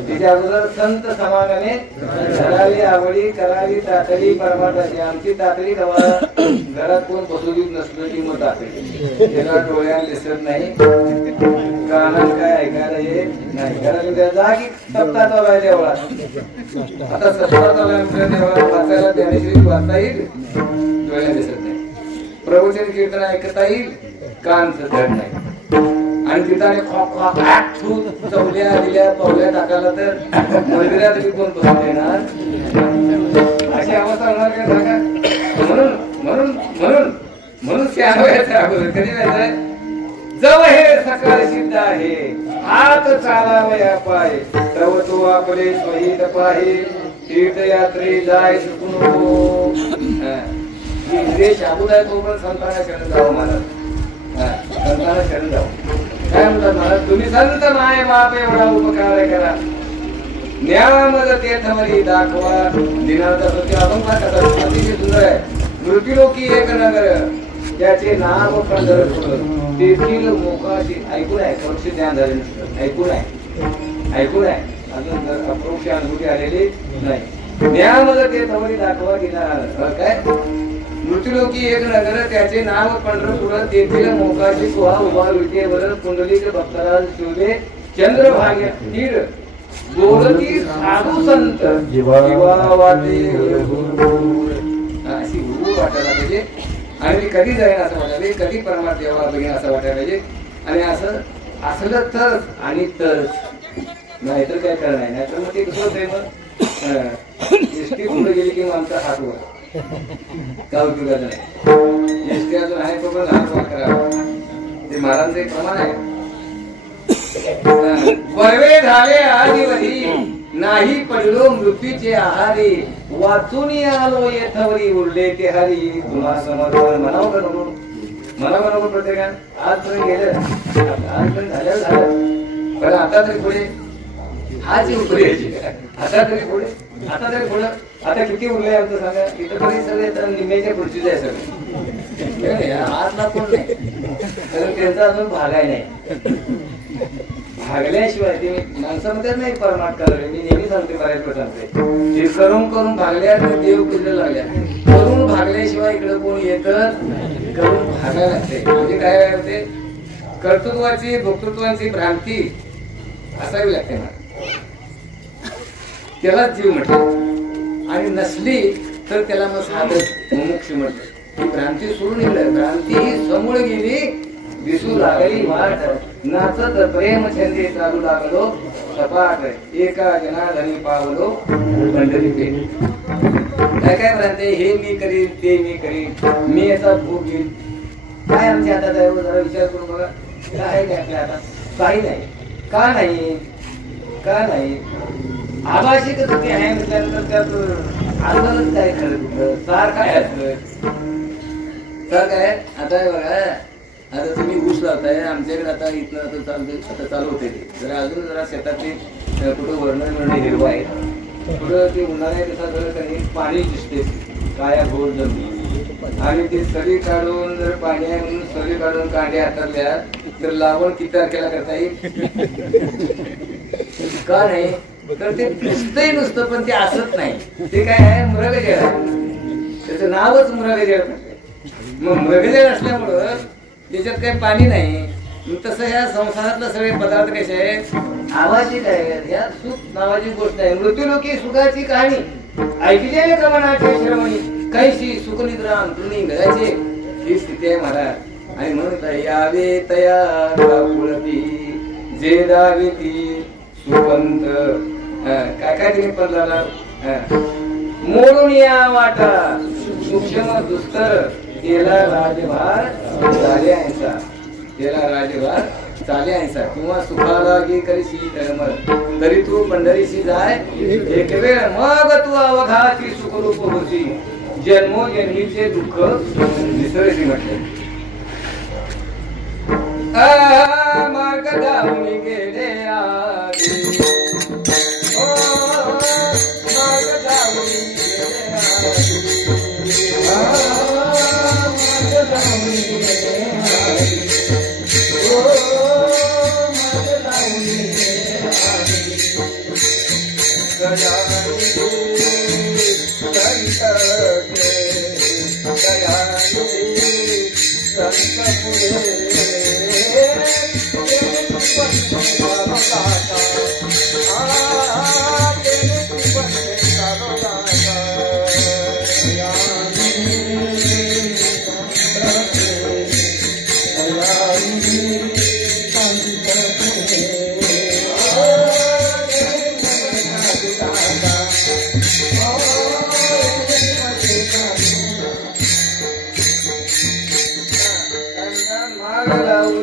तिच्या अगोदर संत समागमे करावी आवडी, करावी तातडी परमार्थाची. आमची तातडी कवा घरात कोण बसवलीच नसलं की मग तातडी. त्याला डोळ्यात दिसत नाही, कानात काय ऐकायला येत नाही. कारण जागी सप्ताह चालू आहे देवळात. आता सप्ताह चालू आहे देवळात, वाचायला ज्ञानेश्वरी वाचता येईल, डोळ्यात दिसत नाही. प्रवचन कीर्तन ऐकता येईल, कान धड नाही. आणि तिथं चवल्या दिल्या पावल्या टाकायला तर मंदिरात कोण बसून देणार. अशी अवस्था होणार काय सांगा. म्हणून म्हणून म्हणून म्हणून अगोदर कधी व्हायचंय, जव हे सकाळ सिद्ध आहे, हात चालावया पाय, तव तो आपले स्वहित पाहे, तीर्थयात्रे जाय सुकुनो. देश अगोदर आहे तो पण संतांना शरण जावं महाराज. संतांना शरण जावं. काय म्हणतात महाराज, तुम्ही संत माय बाप एवढा उपकार करा, न्यामद तीर्थमरी दाखवा. दिनाचा सत्य अभंगार कसा अतिशय सुंदर आहे. मृत्युलोकी एक नगर, त्याचे नाव पंढरपूर, तेथील मोकाशी. ऐकून आहे, परोक्ष ज्ञान झाले नसतं. ऐकून आहे, ऐकून आहे, अजून अपरोक्ष अनुभूती आलेली नाही. न्यामद तीर्थमरी दाखवा दिनार. काय मृत्युलोकी एक नगर, त्याचे नाव पंढरपूर, तेथील मोकाशी सुहा उभा विटेवर, कुंडलिक भक्तराज शोभे, चंद्रभाग्य तीर बोलती साधू संत, जीवा वाटे अशी गुरु वाटायला पाहिजे. आणि मी कधी जाईन असं वाटायला पाहिजे, कधी परमार्थ देवाला बघेन असं वाटायला पाहिजे. आणि असं असलं तर आणि तर नाहीतर काय करणार नाही. नाहीतर मग ते कसं होतंय, मग एसटी पुढे गेली की मग आमचा हात वर का उपयोगाचं नाही. एसटी अजून आहे तो पण हात वर करावा. ते महाराजांचं एक प्रमाण आहे. वरवे झाले आदिवरी, नाही पडलो मृत्यूचे आहारी, वाचून आलो येथवरी, उरले ते हरी. तुम्हा समर्पण म्हणावं का नको, म्हणावं नको प्रत्येकान. आजपर्यंत गेलं, आजपर्यंत झालं, पण आता तरी पुढे हाच पुढे, आता तरी पुढे, आता तरी पुढं. आता किती उरले आमचं सांगा. इथं तरी सगळे निम्याच्या पुढचीच आहे सगळे. आजला कोण नाही, कारण त्यांचा अजून भागाय नाही. भागल्याशिवाय ते माणसामध्ये नाही परमार्थ करावे. मी नेहमी सांगते, बऱ्याच वेळ सांगते, ते करून करून भागल्या तर देव पूजला लागल्या. करून भागल्याशिवाय इकडे कोण येत, करून भागायला लागते. म्हणजे काय होते, कर्तृत्वाची भोक्तृत्वाची भ्रांती असावी लागते ना, त्याला जीव म्हटलं. आणि नसली तर त्याला मग साधक मोक्ष म्हटलं. ही भ्रांती सोडून येईल. भ्रांती ही समूळ गेली, दिसू लागली वाट, नाचत प्रेम छंदे चालू लागलो सपाट, एका जनाधनी पावलो पंढरी पेठ. काय काय भ्रांती, हे मी करीन, ते मी करीन, मी याचा भोग घेईन. काय आमच्या हातात आहे जरा विचार करून बघा. काय नाही आपल्या हातात, काही नाही. का नाही, का नाही. आभाषिक ते आहे म्हटल्यानंतर त्यात आंदोलन काय खरं, सार काय असलं, सार काय. आता बघा, आता तुम्ही ऊस लावताय आमच्याकडे. आता इथनं आता चालू होते ते जरा अजून जरा शेतातले कुठं वर्णन मिळणे हिरवा आहे, कुठं ते उन्हाळ्यात त्याचा पाणी दिसते, काया घोर जमीन. आणि ते सरी काढून जर पाणी आहे म्हणून सरी काढून कांडे हातातल्या तर लावण किती तारखेला करता येईल. का नाही, तर ते दिसतंय नुसतं पण ते असत नाही. ते काय आहे, मृगजळ आहे, त्याचं नावच मृगजळ. मग मृगजळ असल्यामुळं त्याच्यात काही पाणी नाही. तसं ह्या संसारातले सगळे पदार्थ कसे आहेत, आवाजित आहेत. ह्या सुख नावाची गोष्ट आहे. मृत्यूलोकी सुखाची कहाणी ऐकलेले कवनाचे श्रवणी, कैशी सुखनिद्रा अंतरुणी गळायचे, ही स्थिती आहे महाराज. आणि म्हणून यावे तया पुळती, जे दावी ती सुपंत. काय काय तुम्ही पडला मोडून या वाटा, सूक्ष्म दुस्तर, केला राजभार झाले ऐसा, केला राजभार चाले ऐसा, किंवा सुखाला गे करीशी तळमळ तरी तू पंढरीशी जाय एक वेळ, मग तू अवघाची सुखरूप होती, जन्मोजन्मीचे दुःख विसरली म्हटले. मार्ग जाऊन गेले आधी, मार्ग जाऊन गेले आधी, मार्ग जाऊन गेले आधी, मार्ग जाऊन गेले आधी, दयाळू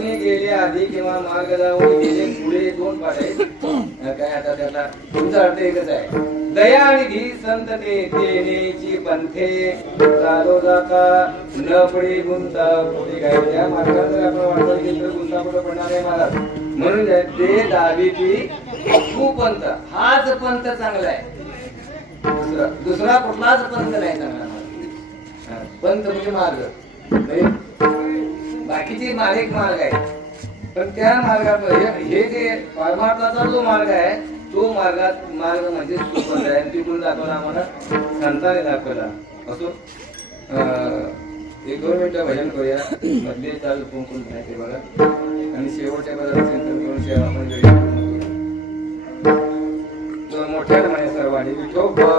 संत पुढे आधी किंवा मार्ग जाऊन गेले पुढे दोन पाठ आहेत. काय आता त्याला तुमचा अर्थ एकच आहे. दया निधी संत तेनेची पंथे चालो जाता न पडे गुंता पुढे काय त्या मार्गात जर आपण वाटत गेलं तर गुंता पुढे पडणार आहे महाराज. म्हणून ते दावीची कुपंथ, हाच पंथ चांगला आहे, दुसरा कुठलाच पंथ नाही चांगला. पंथ म्हणजे मार्ग, बाकीचे एक मार्ग आहे, पण त्या मार्गामध्ये हे जे परमार्थाचा जो मार्ग आहे तो मार्ग म्हणजे सुपंथ आहे. तिकडून दाखवला आम्हाला संतांनी दाखवला. असो 1-2 मिनिटं भजन करूया. मधले चाल कोण कोण नाही ते बघा, आणि शेवटच्या पदार्थ करून सेवा आपण मोठ्या म्हणे सर्वांनी विठोबा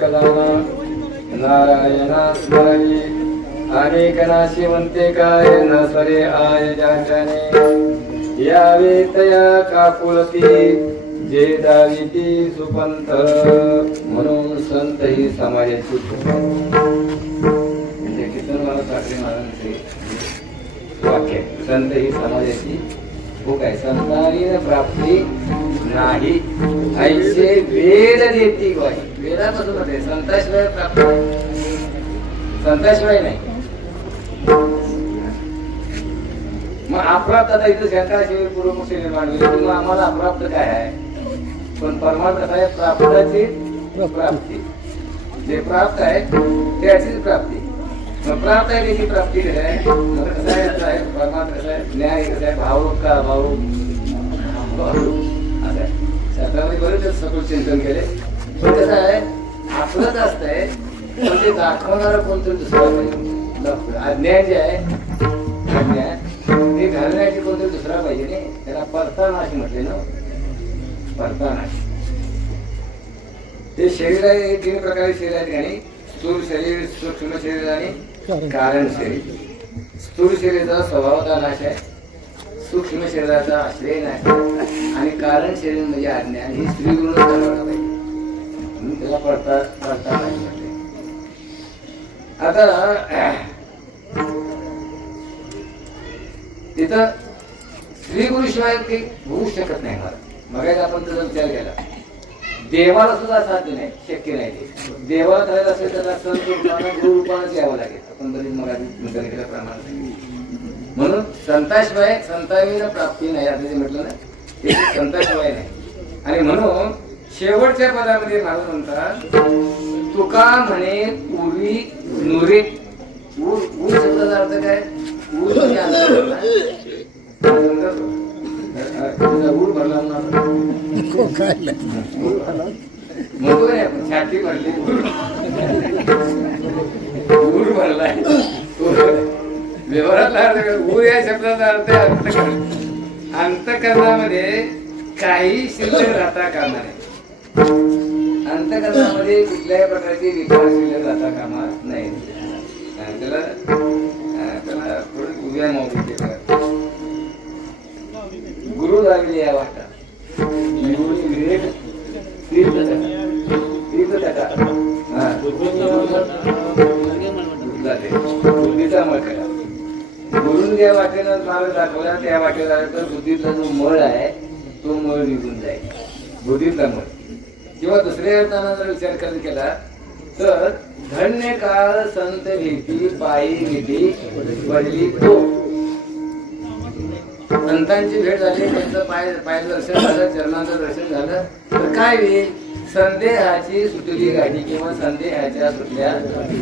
एक जाना नारायणा स्मरी अनेक नाशी म्हणते काय न सरे आय जाने यावे तया काकुलती जे दाविती सुपंथ म्हणून संत ही समाजाची म्हणजे किसन मला ठाकरे महाराजांचे वाक्य संत ही समाजाची भूक आहे संतांनी प्राप्ती नाही ऐसे वेद देती ग्वाही वेदापासून होते संताशिवाय प्राप्त संताशिवाय नाही मग अप्राप्त आता इथं शंकराशिवाय पूर्वमुख निर्माण होईल मग आम्हाला अप्राप्त काय आहे पण परमार्थ काय प्राप्ताची प्राप्ती जे प्राप्त आहे त्याचीच प्राप्ती मग प्राप्त आहे त्याची प्राप्ती कसं आहे कसं आहे परमार्थ कसं आहे न्याय कसं आहे भावरूप का भावरूप असं आहे शास्त्रामध्ये बरेच सखोल चिंतन केले पण कसं आहे आपलंच असतंय पण ते दाखवणारं कोणतरी दुसरं पाहिजे अज्ञान जे आहे अज्ञान ते घालण्याची कोणतरी दुसरा पाहिजे नाही त्याला परतानाश म्हटले ना परतानाश ते शरीर आहे तीन प्रकारे शरीर आहेत आणि स्थूल शरीर सूक्ष्म शरीर आणि कारण शरीर स्थूल शरीराचा स्वभावता नाश आहे सूक्ष्म शरीराचा आश्रय नाही आणि कारण शरीर म्हणजे अज्ञान ही स्त्री गुण करायला पाहिजे म्हणून त्याला परतानाश म्हटले आता तिथं स्त्री गुरुशिवाय ते होऊ शकत नाही मला मग आपण त्याचा विचार केला देवाला सुद्धा साध्य नाही शक्य नाही ते देवाला करायला असेल त्याला संत रूपानं गुरु रूपानंच यावं लागेल आपण बरीच मग चिंतन केल्याप्रमाणे म्हणून संताशिवाय संताविना प्राप्ती नाही असं जे म्हटलं ना ते संताशिवाय नाही आणि म्हणून शेवटच्या पदामध्ये महाराज म्हणतात तुका म्हणे उरी नुरे ऊर शब्दाचा अर्थ काय ऊर ऊर भरला छाती भरली ऊर भरलाय व्यवहारातला अर्थ ऊर या शब्दाचा अर्थ अंतकरण अंतकरणामध्ये काही शिल्लक राहता कामा नाही अंतकरणामध्ये कुठल्याही प्रकारची विकार शिल्लक राहता कामा नाही त्याला त्याला थोडी उभ्या मावली गुरु लागले या वाटा विवेक बुद्धीचा मळ करा गुरुन ज्या वाटेनं मार्ग दाखवला त्या वाटेला तर बुद्धीतला जो मळ आहे तो मळ निघून जाईल बुद्धीतला मळ किंवा दुसऱ्या अर्थानं जर विचार केला तर धन्य काळ संत भीती पायी भीती पडली तो संतांची भेट झाली त्यांचं पाय दर्शन झालं चरणांचं दर्शन झालं तर काय होईल संदेहाची सुटली गाठी किंवा संदेहाच्या सुटल्या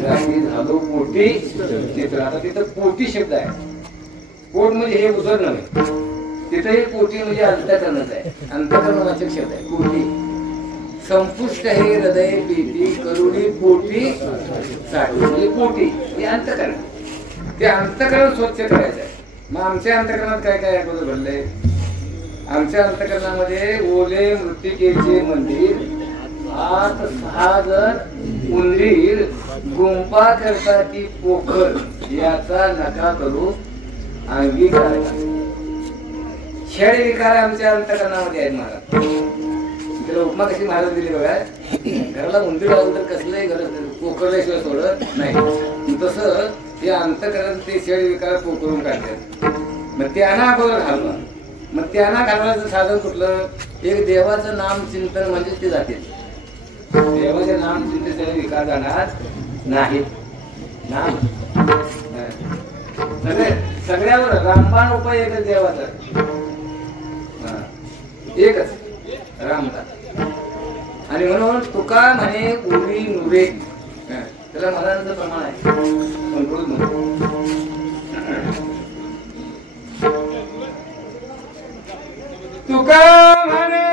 गाठी झालो पोटी चित्र आता तिथं पोटी शब्द आहे पोट म्हणजे हे उदर नव्हे तिथंही पोटी म्हणजे अंतकरणच आहे अंतकरणवाचक शब्द आहे पोटी संपुष्ट हे हृदय भीती करुणी पोटी साठू म्हणजे पोटी हे अंतकरण ते अंतकरण स्वच्छ करायचं आहे मग आमच्या अंतकरणात काय काय अगोदर घडलंय आमच्या अंतकरणामध्ये ओले मृत्तिकेचे मंदिर आत 6 जण उंदीर गुंपा करता ती पोखर याचा नका करू अंगीकार षड विकार आमच्या अंतकरणामध्ये आहेत महाराज त्याला उपमा कशी महाराज दिली बघा घराला उंदीर लागलं तर कसलंही गरज पोखरल्याशिवाय सोडत नाही तसं ते अंतकरण ते षड विकार पोखरून काढतात मग त्यांना अगोदर घालणं मग त्यांना घालवायचं साधन कुठलं एक देवाचं नाम चिंतन म्हणजे ते जातील देवाचे नाम चिंतन विकार जाणार नाहीत नाम सगळ्यावर रामबाण उपाय एकच देवाचा एकच रामबाण आणि म्हणून तुका म्हणे उरी नुरे त्याला महाराजांचं प्रमाण आहे तुका म्हणे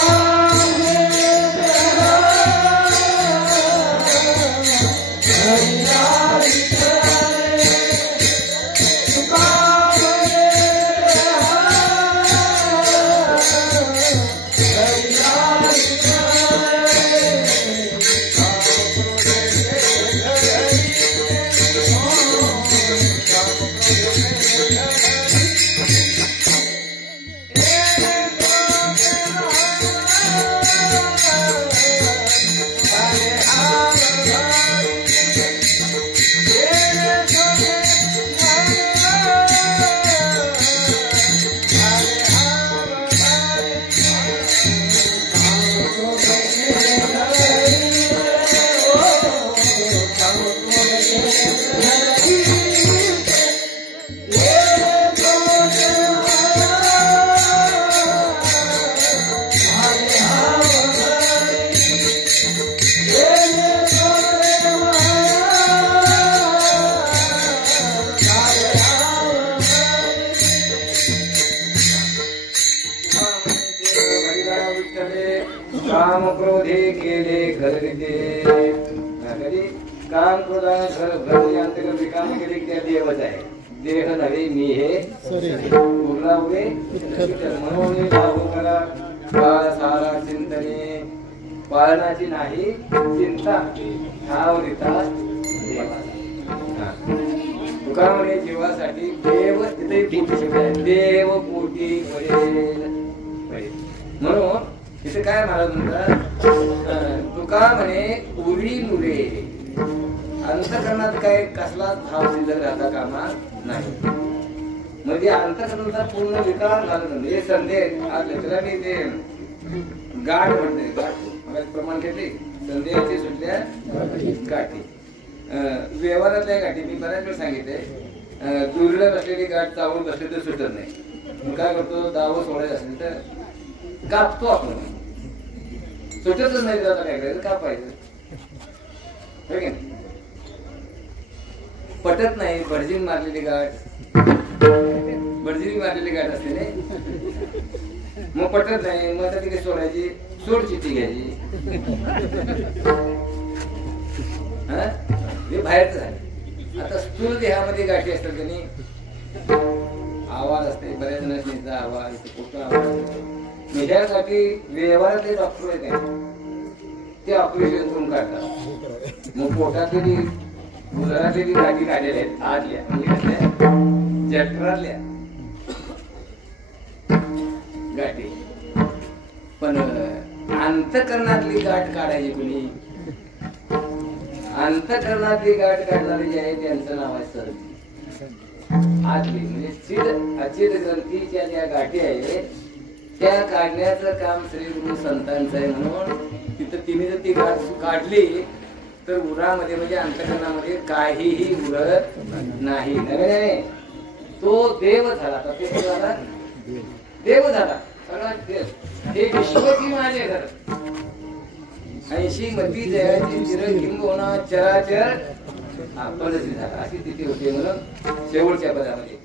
Oh क्रोधे केले घरते कधी काम क्रोधाने अंतर्गत विकाम केले की त्या देवच आहे. देह नव्हे मी हे पूर्णावरे म्हणून लागू करा काळ सारा चिंतने पालनाची नाही चिंता ठाव देता देवाला. तुका म्हणे जीवासाठी देव तिथे देव पोटी पडेल. म्हणून तिथे काय महाराज म्हणतात तुका म्हणे उरी नुरे अंतकरणात काय कसला भाव शिल्लक राहता कामा नाही. म्हणजे अंतकरणाचा पूर्ण विकार झाला म्हणजे संदेह आज त्याला मी ते गाठ म्हणते गाठ प्रमाण घेतले संदेहाची सुटल्या गाठी व्यवहारातल्या गाठी मी बऱ्याच वेळ सांगितले. दुर्लभ असलेली गाठ चावून बसली तर सुटत नाही. काय करतो दावं सोडायचं असेल तर कापतो आपण सुटतच नाही. जाता काय करायचं कापायचं पटत नाही. भडजीन मारलेली गाठ भडजीन मारलेली गाठ असते नाही मग पटत नाही. मग आता ती सोडायची सोड चिठ्ठी घ्यायची हे बाहेरच झाले. आता स्थूल देहामध्ये गाठी असतात की नाही आवाज असते बऱ्याच जणांचा आवाज कुठला आवाज ह्यासाठी व्यवहारातले डॉक्टर आहेत ते ऑपरेशन करून काढतात. मग पोटातली उदरातली गाठी काढलेल्या आहेत आतल्या म्हणजे जठरातल्या गाठी. पण अंतकरणातली गाठ काढायची कुणी अंतकरणातली गाठ काढणारे जे आहे त्यांचं नाव आहे सर्दी. आतली म्हणजे चिद अचिद ग्रंथीच्या ज्या गाठी आहेत त्या काढण्याचं काम श्री गुरु संतांचं आहे. म्हणून तिथं तिने जर ती गाठ काढली तर उरामध्ये म्हणजे अंतकरणामध्ये काहीही उरत नाही. नव्हे तो देव झाला. आता ते झाला देव झाला सगळा देव. हे विश्वची माझे घर 80 मती जयाची चिर किंबहुना चराचर आपणच झाला अशी तिथे होते. म्हणून शेवटच्या पदामध्ये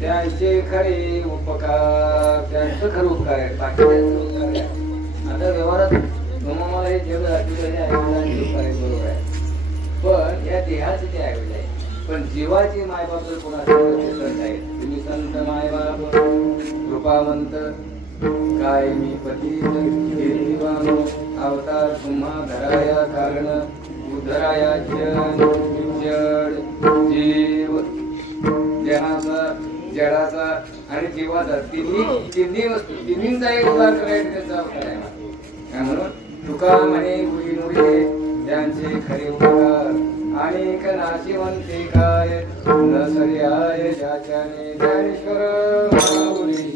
त्यांचे खरे उपकार त्यांचं खरं उपकार आहे. बाकी उपकार आहे. आता व्यवहारात मला हे जेवढं उपकार आहे बरोबर आहे. पण या देहाचे ते ऐवज आहे. पण जीवाची मायबाप जर कोणाचे संत आहेत तुम्ही संत मायबाप कृपावंत काय मी पती अवतार तुम्हा धराया कारण उधराया जड जीव जनाचा जडाचा आणि जीवाचा तिन्ही वस्तू तिन्हींचा एक उद्धार करायचा त्याचा अवतार आहे. म्हणून तुका म्हणे गुरी नुरे त्यांचे खरे उपकार अनेक नाशिवंते काय न सर्याय ज्याच्याने ज्ञानेश्वर माऊली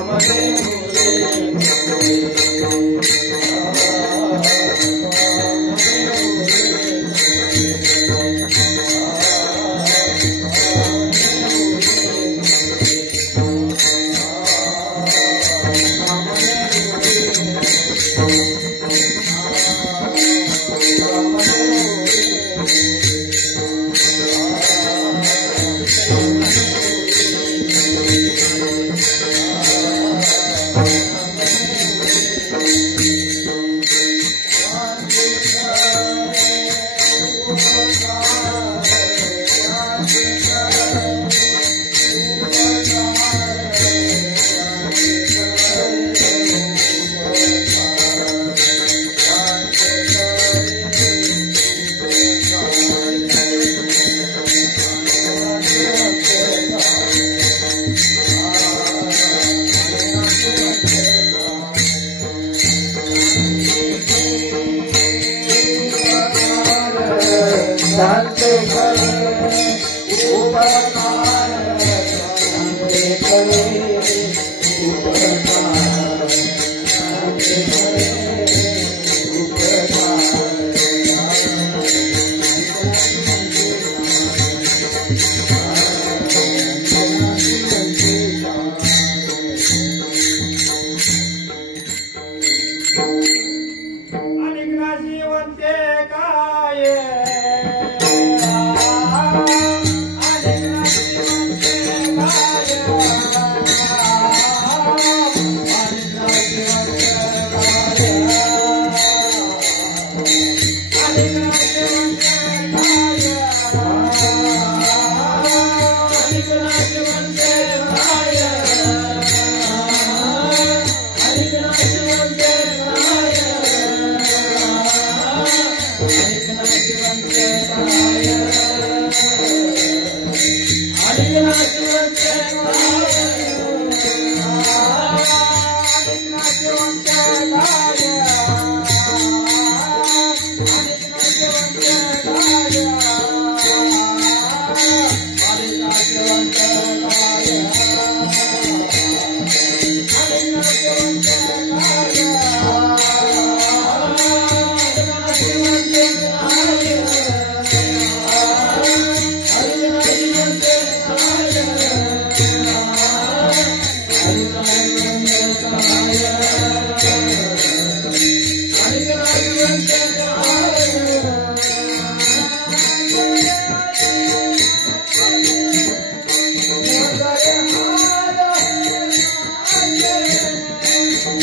Amen.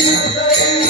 Hare